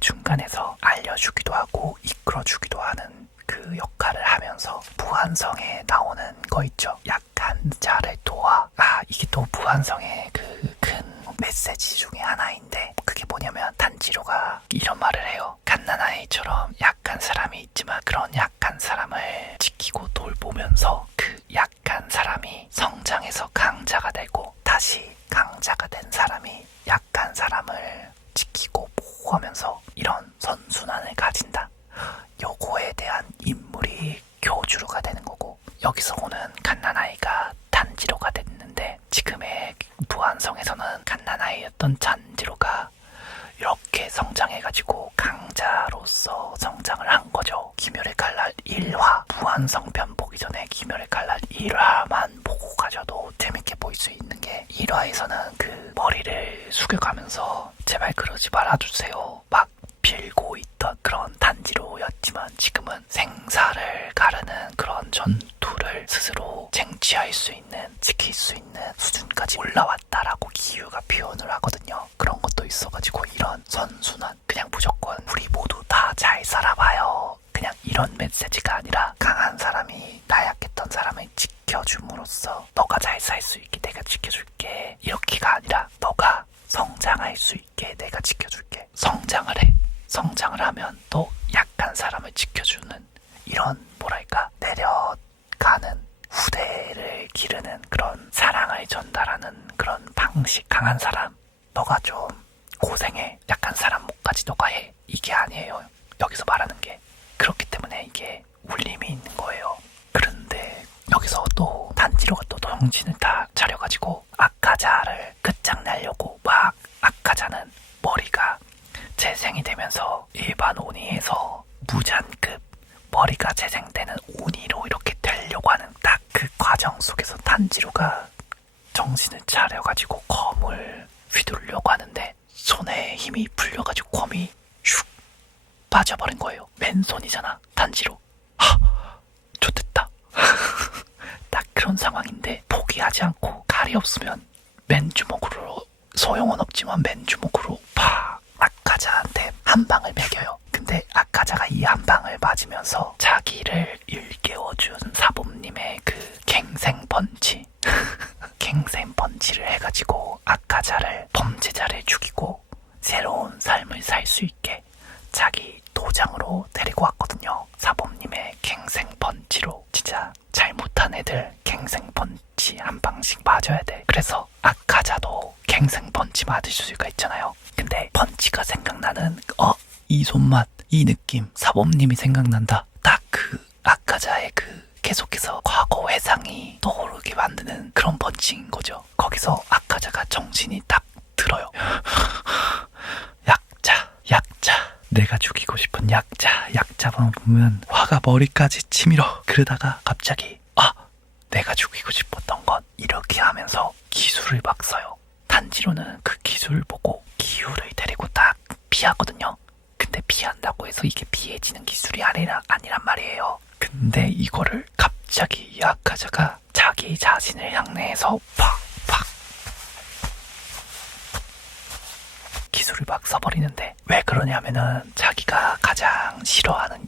중간에서 알려주기도 하고 이끌어주기도 하는 그 역할을 하면서, 무한성에 나오는 거 있죠. 약한 자를 도와. 이게 또 무한성의 그 큰 메시지 중에 하나인데, 그게 뭐냐면, 단지로가 이런 말을 해요. 갓나나이처럼 약한 사람이 있지만, 그런 약한 사람을 지키고 돌보면서 그 약한 사람이 성장해서 강자가 되고, 다시 강자가 된 사람이 약한 사람을 지키고 보호하면서 이런 선순환을 가진다. 여기서 오는 갓난아이가 단지로가 됐는데 지금의 무한성에서는 갓난아이였던 단지로가 이렇게 성장해가지고 강자로서 성장을 한 거죠. 귀멸의 칼날 1화 무한성편 보기 전에 귀멸의 칼날 1화만 보고 가셔도 재밌게 보일 수 있는 게 1화에서는 그 머리를 숙여가면서 제발 그러지 말아주세요 막 빌고 있던 그런 단지로였지만 지금은 생사를 가르는 그런 전투를 스스로 쟁취할 수 있는, 지킬 수 있는 수준까지 올라왔다라고 기유가 표현을 하거든요. 그런 것도 있어가지고 이런 선순환, 그냥 무조건 우리 모두 다 잘 살아봐요, 그냥 이런 메시지가 아니라 강한 사람이 나약했던 사람을 지켜줌으로써 너가 잘 살 수 있게 내가 지켜줄게, 이렇게가 아니라 너가 성장할 수 있게 내가 지켜줄게. 성장을 해. 성장을 하면 또 약한 사람을 지켜주는 이런 뭐랄까 내려가는 후대를 기르는 그런 사랑을 전달하는 그런 방식. 강한 사람 너가 좀 고생해, 약한 사람 목까지 너가 해, 이게 아니에요 여기서 말하는 게. 그렇기 때문에 이게 울림이 있는 거예요. 그런데 여기서 또 단지로가 또 정신을 다 차려가지고 아카자를 끝장내려고 막, 아카자는 머리가 재생이 되면서 일반 오니에서 무잔급 머리가 재생되는 오니로 이렇게 되려고 하는 딱 그 과정 속에서 단지로가 정신을 차려가지고 검을 휘두르려고 하는데 손에 힘이 풀려가지고 검이 슉 빠져버린 거예요. 맨손이잖아 단지로. 좋댔다. 딱 그런 상황인데 포기하지 않고 칼이 없으면 맨주먹으로, 소용은 없지만 맨주먹으로 팍 아카자한테 한 방을 매겨요. 근데 아카자가 이 한 방을 맞으면서 자기를 일깨워준 사범님의 그 갱생 펀치 갱생 펀치를 해가지고 아카자를, 범죄자를 죽이고 새로운 삶을 살 수 있게 자기 도장으로 데리고 왔거든요. 사범님의 갱생 펀치로. 진짜 잘못한 애들 갱생 펀치 한 방씩 맞아야 돼. 그래서 아카자도 갱생 펀치 맞을 수가 있잖아요. 근데 펀치가 생각나는 이 손맛, 이 느낌, 사범님이 생각난다. 딱 그 아카자의 그 계속해서 과거 회상이 떠오르게 만드는 그런 펀치인 거죠. 거기서 아카자가 정신이 딱 들어요. 약자, 내가 죽이고 싶은 약자만 보면 화가 머리까지 치밀어. 그러다가 갑자기 내가 죽이고 싶었던 건, 이렇게 하면서 기술을 막 써요. 단지로는 그 기술을 보고 기우를 데리고 딱 피하거든요. 근데 피한다고 해서 이게 피해지는 기술이 아니란 말이에요. 근데 이거를 갑자기 야카자가 자기 자신을 향내해서 팍 기술을 막 써버리는데, 왜 그러냐면은 자기가 가장 싫어하는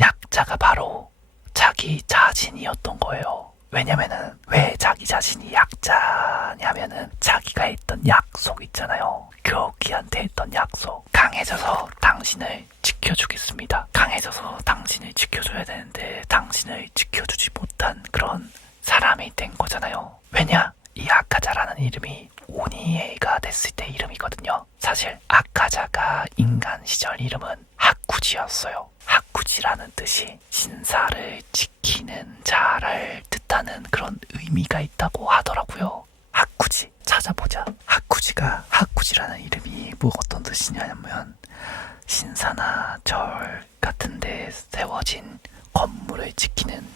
약자가 바로 자기 자신이었던 거예요. 왜냐면은 왜 자기 자신이 약자냐면은 자기가 했던 약속 있잖아요. 교기한테 했던 약속. 강해져서 당신을 지켜주겠습니다. 강해져서 당신을 지켜줘야 되는데 당신을 지켜주지 못한 그런 사람이 된 거잖아요. 왜냐? 이 아카자라는 이름이 오니에가 됐을 때 이름이거든요. 사실 아카자가 인간 시절 이름은 하쿠지였어요. 하쿠지라는 뜻이 신사를 지키는 자를 뜻하는 그런 의미가 있다고 하더라고요. 하쿠지 찾아보자. 하쿠지라는 이름이 뭐 어떤 뜻이냐면 신사나 절 같은 데 세워진 건물을 지키는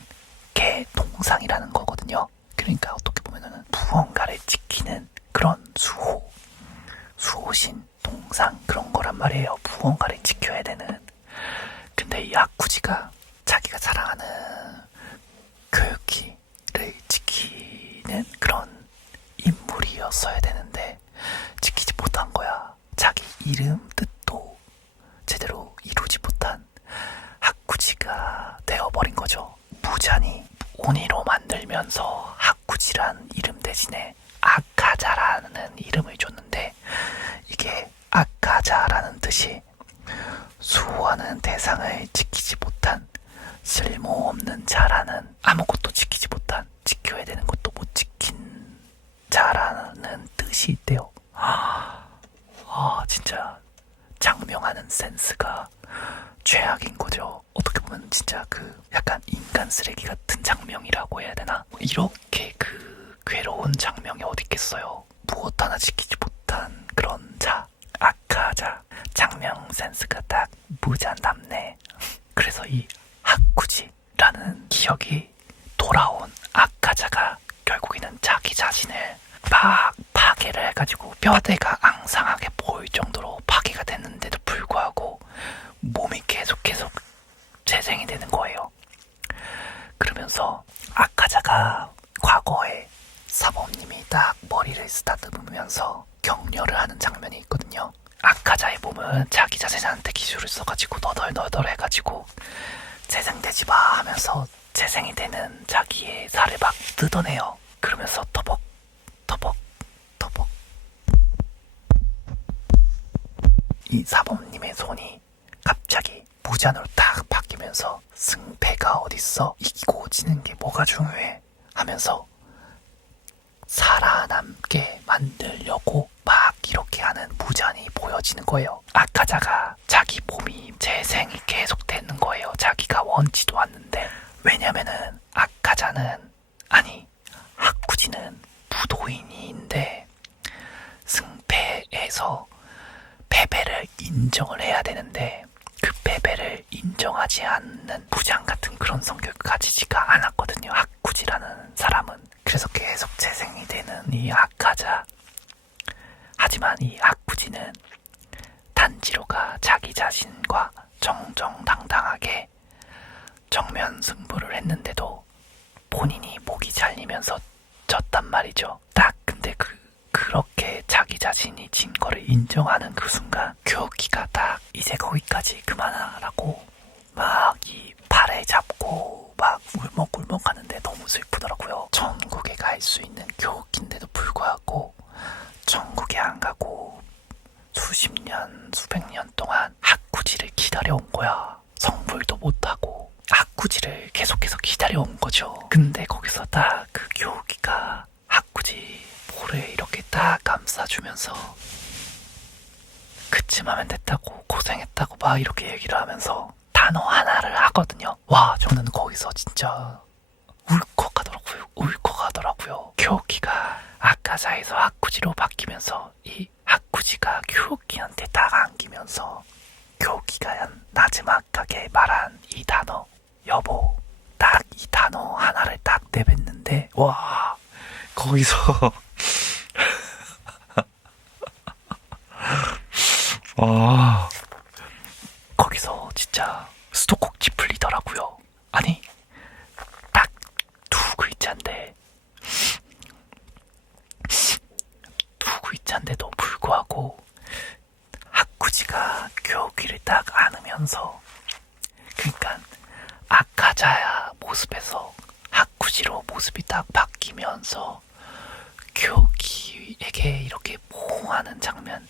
개 동상이라는 거거든요. 그러니까 어떻게 보면은 무언가를 지키는 그런 수호신, 동상, 그런 거란 말이에요. 무언가를 지켜야 되는. 근데 이 아쿠지가 자기가 사랑하는 교육기를 지키는 그런 인물이었어야 되는데 지키지 못한 거야. 자기 이름 뜻도 제대로 이루지 못한 하쿠지가 되어버린 거죠. 무잔이 오니로 만들면서 하쿠지란 이름 대신에 아카자라는 이름을 줬는데, 이게 아카자라는 뜻이 수호하는 대상을 지키지 못한 쓸모없는 자라는, 아무것도 지키지 못한, 지켜야 되는 것도 못 지킨 자라는 뜻이 있대요. 진짜 장명하는 센스가 최악인 거죠. 어떻게 보면 진짜 그 약간 인간 쓰레기 같은 장명이라 뼈대가 앙상하게 보일 정도로 파괴가 됐는데도 불구하고 몸이 계속 재생이 되는 거예요. 그러면서 아카자가 과거에 사범님이 딱 머리를 쓰다듬으면서 격려를 하는 장면이 있거든요. 아카자의 몸은 자기 자신한테 기술을 써가지고 너덜너덜해가지고 재생되지 마 하면서 재생이 되는 자기의 살을 막 뜯어내요. 그러면서 터벅 이 사범님의 손이 갑자기 무잔으로 딱 바뀌면서 승패가 어딨어? 이기고 지는 게 뭐가 중요해? 하면서 살아남게 만들려고 막 이렇게 하는 무잔이 보여지는 거예요. 아카자가 자기 몸이 재생이 계속 되는 거예요. 자기가 원치도 않는데. 왜냐면은 하쿠지는 무도인인데 승패에서 패배를 인정을 해야 되는데 그 패배를 인정하지 않는 부장 같은 그런 성격을 가지지가 않았거든요. 하쿠지라는 사람은. 그래서 계속 재생이 되는 이 아카자. 하지만 이 하쿠지는 단지로가 자기 자신과 정정당당하게 정면 승부를 했는데도 본인이 목이 잘리면서 졌단 말이죠. 딱 근데 그렇게 자기 자신이 진 거를 인정하는 그 순간 교키가 딱 이제 거기까지 그만하라고 막 이 팔에 잡고 막 울먹울먹 하는데 너무 슬프더라고요. 천국에 갈 수 있는 교키인데도 불구하고 천국에 안 가고 수십 년, 수백 년 동안 하쿠지를 기다려온 거야. 성불도 못하고 하쿠지를 계속해서 기다려온 거죠. 근데 거기서 딱 그 교키가 하쿠지 볼을 이렇게 딱 감싸주면서 그쯤 하면 됐다고, 고생했다고 막 이렇게 얘기를 하면서 단어 하나를 하거든요. 와, 저는 거기서 진짜 울컥하더라고요. 교키가 아카자에서 하쿠지로 바뀌면서 이 하쿠지가 교키한테 딱 안기면서 교키가 나지막하게 말한 이 단어, 여보, 딱 이 단어 하나를 딱 내뱉는데 와, 거기서 와, 거기서 진짜 수도꼭지 풀리더라고요. 아니, 딱 두 글자인데도 불구하고 하쿠지가 교키를 딱 안으면서, 그러니까 아카자야 모습에서 하쿠지로 모습이 딱 바뀌면서 교키에게 이렇게 포옹하는 장면.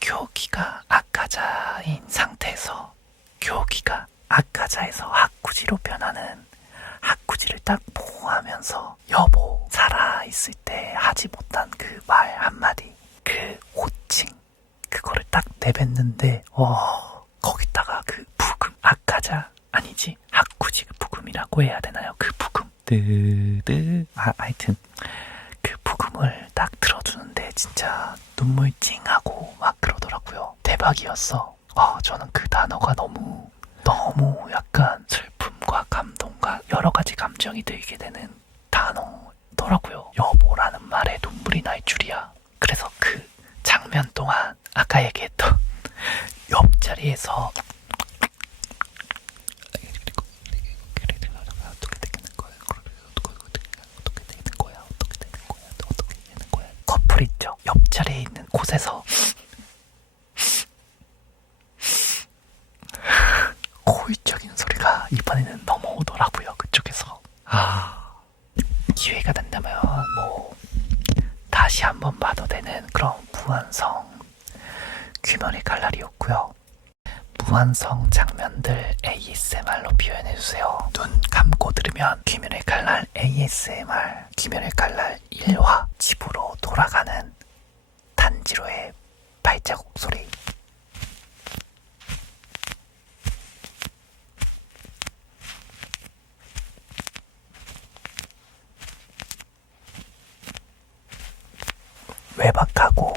교키가 아카자인 상태에서 교키가 아카자에서 하쿠지로 변하는 하쿠지를 딱 포옹하면서 여보, 살아있을 때 하지 못한 그 말 한마디, 그 호칭, 그거를 딱 내뱉는데 거기다가 그 부금, 아카자 아니지 하쿠지 그 부금이라고 해야 되나요? 그 부금 하여튼 그 부금을 딱 들어주는데 진짜 눈물 찡하고 막 그러더라고요. 대박이었어. 저는 그 단어가 너무 약간 슬픔과 감동과 여러 가지 감정이 들게 되는 단어더라고요. 여보라는 말에 눈물이 날 줄이야. 그래서 그 장면 동안 아까 얘기했던 옆자리에서 커플 있죠. 옆자리에 있는 곳에서 고의적인 소리가 이번에는 넘어오더라고요. 그쪽에서. 기회가 된다면 뭐 다시 한번 봐도 되는 그런 무한성 귀멸의 칼날이었고요. 무한성 장면들 ASMR로 표현해주세요. 눈 감고 들으면 귀멸의 칼날 ASMR, 귀멸의 칼날 1화 집으로 돌아가는 단지로의 발자국 소리. 외박하고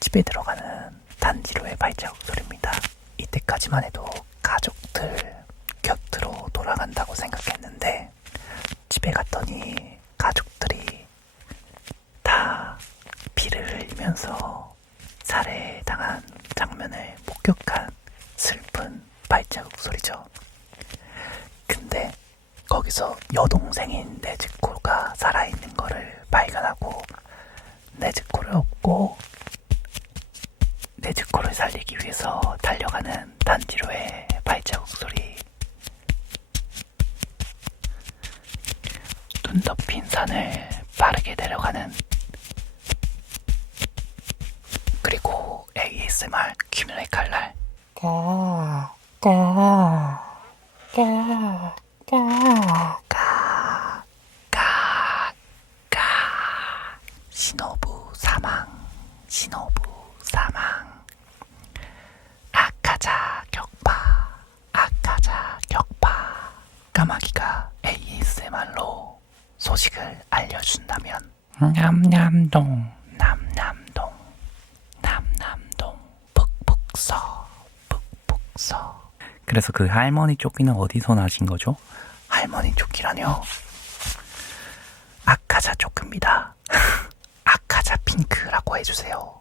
집에 들어가는 단지로의 발자국 소리입니다. 이때까지만 해도 가족들 곁으로 돌아간다고 생각했는데 집에 갔더니 가족들이 다 비를 거기서 여동생인 네즈코가 살아있는 거를 발견하고 네즈코를 얻고 네즈코를 살리기 위해서 달려가는 단지로의 발자국 소리, 눈 덮인 산을 빠르게 내려가는, 그리고 ASMR 귀멸의 칼날 신호부 사망, 신호부 사망, 아카자 격파, 아카자 격파. 까마귀가 ASMR로 소식을 알려준다면 남남동, 남남동, 남남동, 북북서, 북북서. 그래서 그 할머니 조끼는 어디서 나신 거죠? 할머니 조끼라뇨? 아카자 조끼입니다. 아카자 핑크라고 해주세요.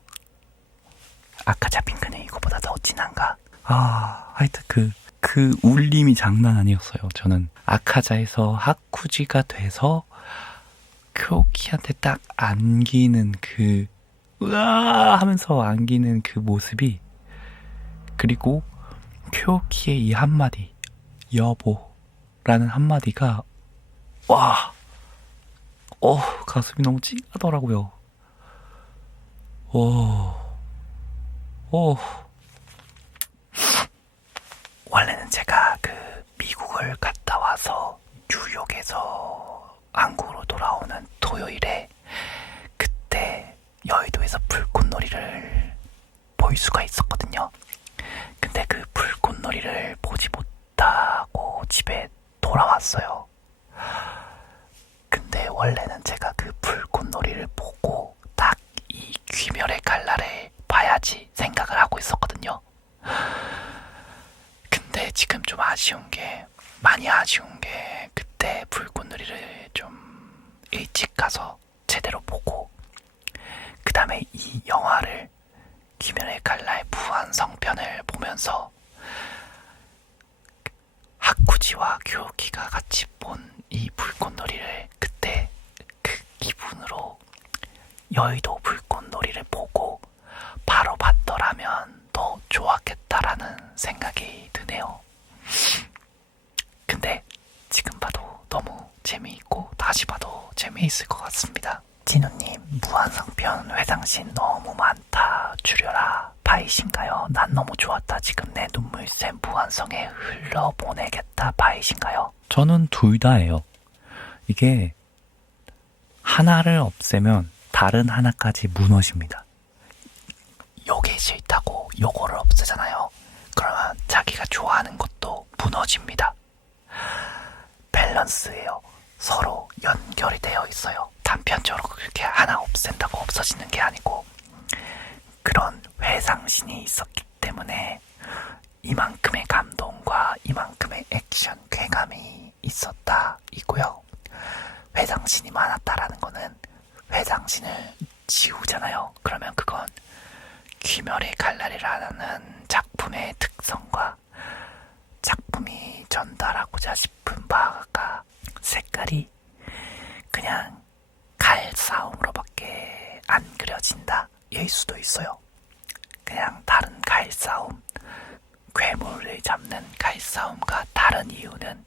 아카자 핑크는 이거보다 더 진한가? 하여튼 그 울림이 장난 아니었어요. 저는 아카자에서 하쿠지가 돼서 쿄키한테 딱 안기는 그 으아 하면서 안기는 그 모습이, 그리고 쿄키의 이 한마디, 여보라는 한마디가 가슴이 너무 찡하더라고요. 원래는 제가 미국을 갔다 와서 뉴욕에서 한국으로 돌아오는 토요일에 그때 여의도에서 불꽃놀이를 볼 수가 있었거든요. 근데 그 불꽃놀이를 보지 못하고 집에 돌아왔어요. 근데 원래는 제가 그 불꽃놀이를 보고 딱 이 귀멸의 칼날을 봐야지 생각을 하고 있었거든요. 근데 지금 좀 많이 아쉬운 게 그때 불꽃놀이를 좀 일찍 가서 제대로 보고 그 다음에 이 영화를 귀멸의 칼날 무한성편을 보면서 하쿠지와 쿄키가 같이 본 이 불꽃놀이를 그때 그 기분으로 여의도 불꽃놀이를 보고 바로 봤더라면 더 좋았겠다라는 생각이 드네요. 근데 지금 봐도 너무 재미있고 다시 봐도 재미있을 것 같습니다. 진우님, 무한성편 회상씬 너무 많다. 줄여라. 바이신가요? 난 너무 좋았다. 지금 내 눈물샘 무한성에 흘러보내겠다. 바이신가요? 저는 둘 다예요. 이게 하나를 없애면 다른 하나까지 무너집니다. 요게 싫다고 요거를 없애잖아요. 그러면 자기가 좋아하는 것도 무너집니다. 밸런스예요. 서로 연결이 되어 있어요. 단편적으로 그렇게 하나 없앤다고 없어지는 게 아니고 그런 회상신이 있었기 때문에 이만큼의 감동과 이만큼의 액션 쾌감이 있었다 이고요. 회상신이 많았다라는 거는 회상신을 지우잖아요. 그러면 그건 귀멸의 칼날이라는 작품의 특성과 작품이 전달하고자 싶은 바가 색깔이 그냥 칼싸움으로밖에 안 그려진다 일 수도 있어요. 그냥 다른 칼싸움, 괴물을 잡는 칼싸움과 다른 이유는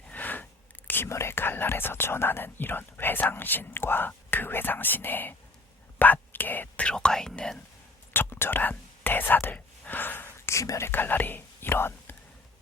귀멸의 칼날에서 전하는 이런 회상신과 그 회상신에 맞게 들어가 있는 적절한 대사들, 귀멸의 칼날이 이런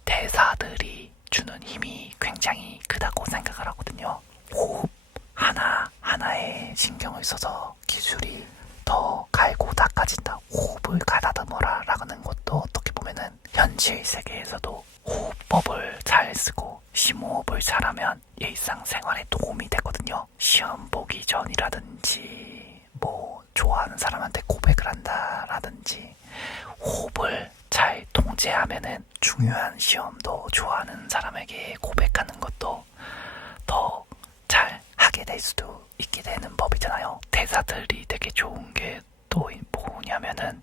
대사들이 주는 힘이 굉장히 크다고 생각을 하거든요. 호흡 하나하나에 신경을 써서 기술이 더 갈고 닦아진다. 호흡을 가다듬어라 라는 것도 어떻게 보면은 현실 세계에서도 호흡법을 잘 쓰고 심호흡을 잘하면 일상생활에 도움이 되거든요. 시험 보기 전이라든지 뭐 좋아하는 사람한테 고백을 한다라든지 호흡을 잘 통제하면은 중요한 시험도 좋아하는 사람에게 고백하는 것도 더 잘 하게 될 수도 있게 되는 법이잖아요. 대사들이 되게 좋은 게 또 뭐냐면은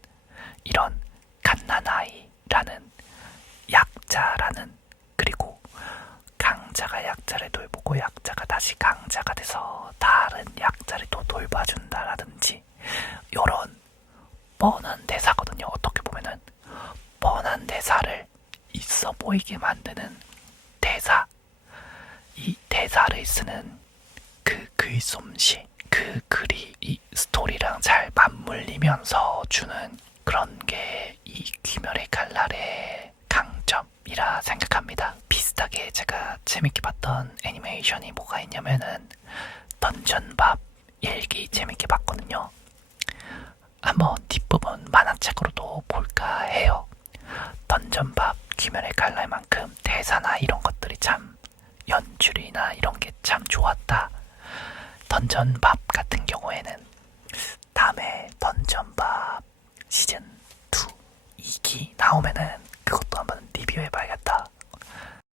이런 갓난아이라는 약자라는, 그리고 강자가 약자를 돌보고 그리고 약자가 다시 강자가 돼서 다른 약자를 또 돌봐준다라든지 요런 뻔한 대사거든요. 어떻게 보면은 뻔한 대사를 있어 보이게 만드는 대사, 이 대사를 쓰는 그 글솜씨, 그 글이 이 스토리랑 잘 맞물리면서 주는 그런 게 이 귀멸의 칼날의 강점이라 생각합니다. 비슷하게 제가 재밌게 봤던 애니메이션이 뭐가 있냐면은 던전밥 일기 재밌게 봤거든요. 한번 뒷부분 만화책으로도 볼까 해요. 던전밥 귀멸의 칼날만큼 대사나 이런 것들이 참 연출이나 이런 게 참 좋았다. 던전밥 같은 경우에는 다음에 던전밥 시즌 2 2기 나오면은 그것도 한번 리뷰해봐야겠다.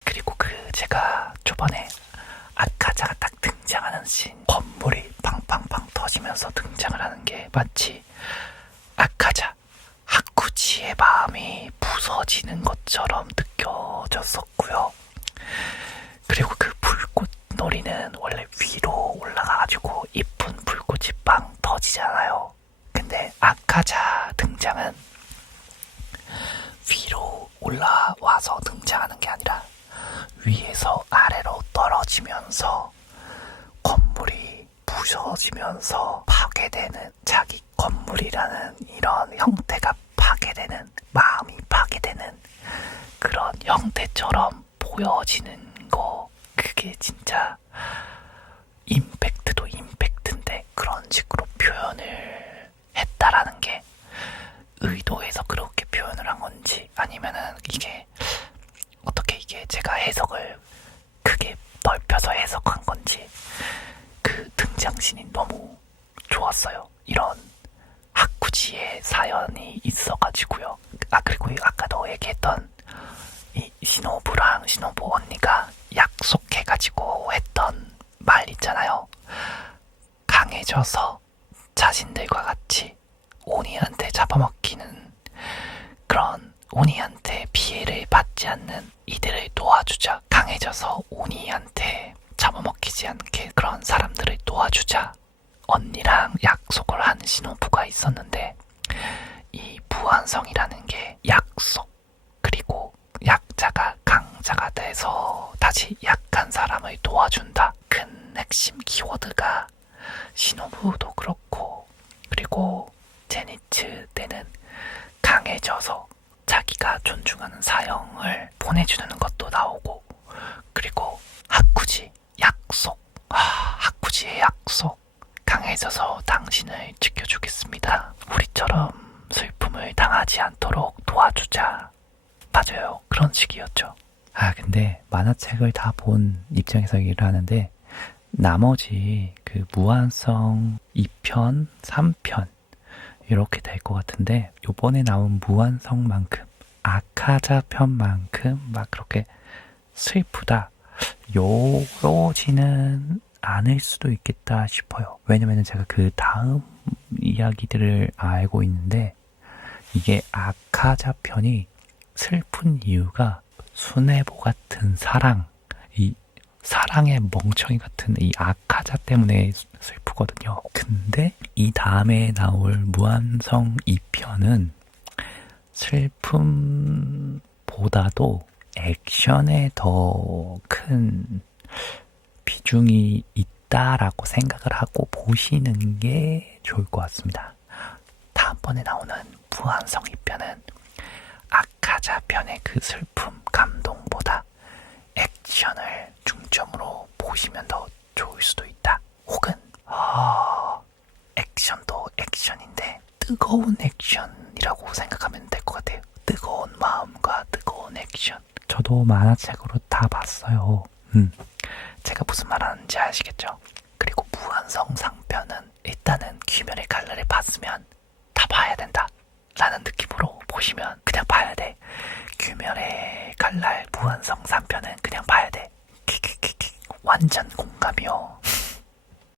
그리고 제가 저번에 아카자가 딱 등장하는 씬, 건물이 팡팡팡 터지면서 등장을 하는 게 마치 아카자 하쿠지의 마음이 부서지는 것처럼 느껴졌었고요. 그리고 그 불꽃 놀이는 원래 위로 올라가가지고 이쁜 불꽃이 빵 터지잖아요. 근데 아카자 등장은 위로 올라와서 등장하는 게 아니라 위에서 아래로 떨어지면서 건물이 부서지면서 파괴되는, 자기 건물이라는 이런 형태가 파괴되는, 마음이 파괴되는 그런 형태처럼 보여지는 거, 그게 진짜 임팩트도 임팩트인데 그런 식으로 표현을 했다라는 게 의도해서 그렇게 표현을 한 건지 아니면은 이게 어떻게 이게 제가 해석을 크게 넓혀서 해석한 건지 그 등장신이 너무 좋았어요. 이런 하쿠지의 사연이 있어가지고요. 그리고 아까도 얘기했던 이 시노부랑 시노부 언니가 약속해가지고 했던 말 있잖아요. 강해져서 자신들과 같이 오니한테 잡아먹히는 그런, 오니한테 피해를 받지 않는 이들을 도와주자. 강해져서 오니한테 잡아먹히지 않게 그런 사람들을 도와주자. 언니랑 약속을 한 시노부가 있었는데, 이 무한성이라는 게 약속, 그리고 약자가 강자가 돼서 다시 약한 사람을 도와준다. 큰 핵심 키워드가 시노부도 그렇고, 그리고 제니츠 때는 강해져서 자기가 존중하는 사형을 보내주는 것도 나오고, 그리고 하쿠지 약속, 하쿠지의 약속, 강해져서 당신을 지켜주겠습니다. 우리처럼 슬픔을 당하지 않도록 도와주자. 맞아요. 그런 식이었죠. 근데 만화책을 다 본 입장에서 얘기를 하는데, 나머지 그 무한성 2편, 3편 이렇게 될 것 같은데, 요번에 나온 무한성만큼, 아카자 편만큼 막 그렇게 슬프다, 요러지는 않을 수도 있겠다 싶어요. 왜냐면 제가 그 다음 이야기들을 알고 있는데, 이게 아카자 편이 슬픈 이유가 수네보 같은 사랑, 이 사랑의 멍청이 같은 이 아카자 때문에 슬프거든요. 근데 이 다음에 나올 무한성 2편은 슬픔보다도 액션에 더 큰 비중이 있다라고 생각을 하고 보시는 게 좋을 것 같습니다. 다음번에 나오는 무한성 2편은 아카자 편의 그 슬픔, 감동보다 액션을 중점으로 보시면 더 좋을 수도 있다. 혹은 액션도 액션인데 뜨거운 액션이라고 생각하면 될 것 같아요. 뜨거운 마음과 뜨거운 액션. 저도 만화책으로 다 봤어요. 제가 무슨 말 하는지 아시겠죠? 그리고 무한성 상편은 일단은 귀멸의 칼날을 봤으면 다 봐야 된다 라는 느낌으로 보시면 그냥 봐야 돼. 귀멸의 칼날 무한성 3편은 그냥 봐야 돼. 완전 공감이요.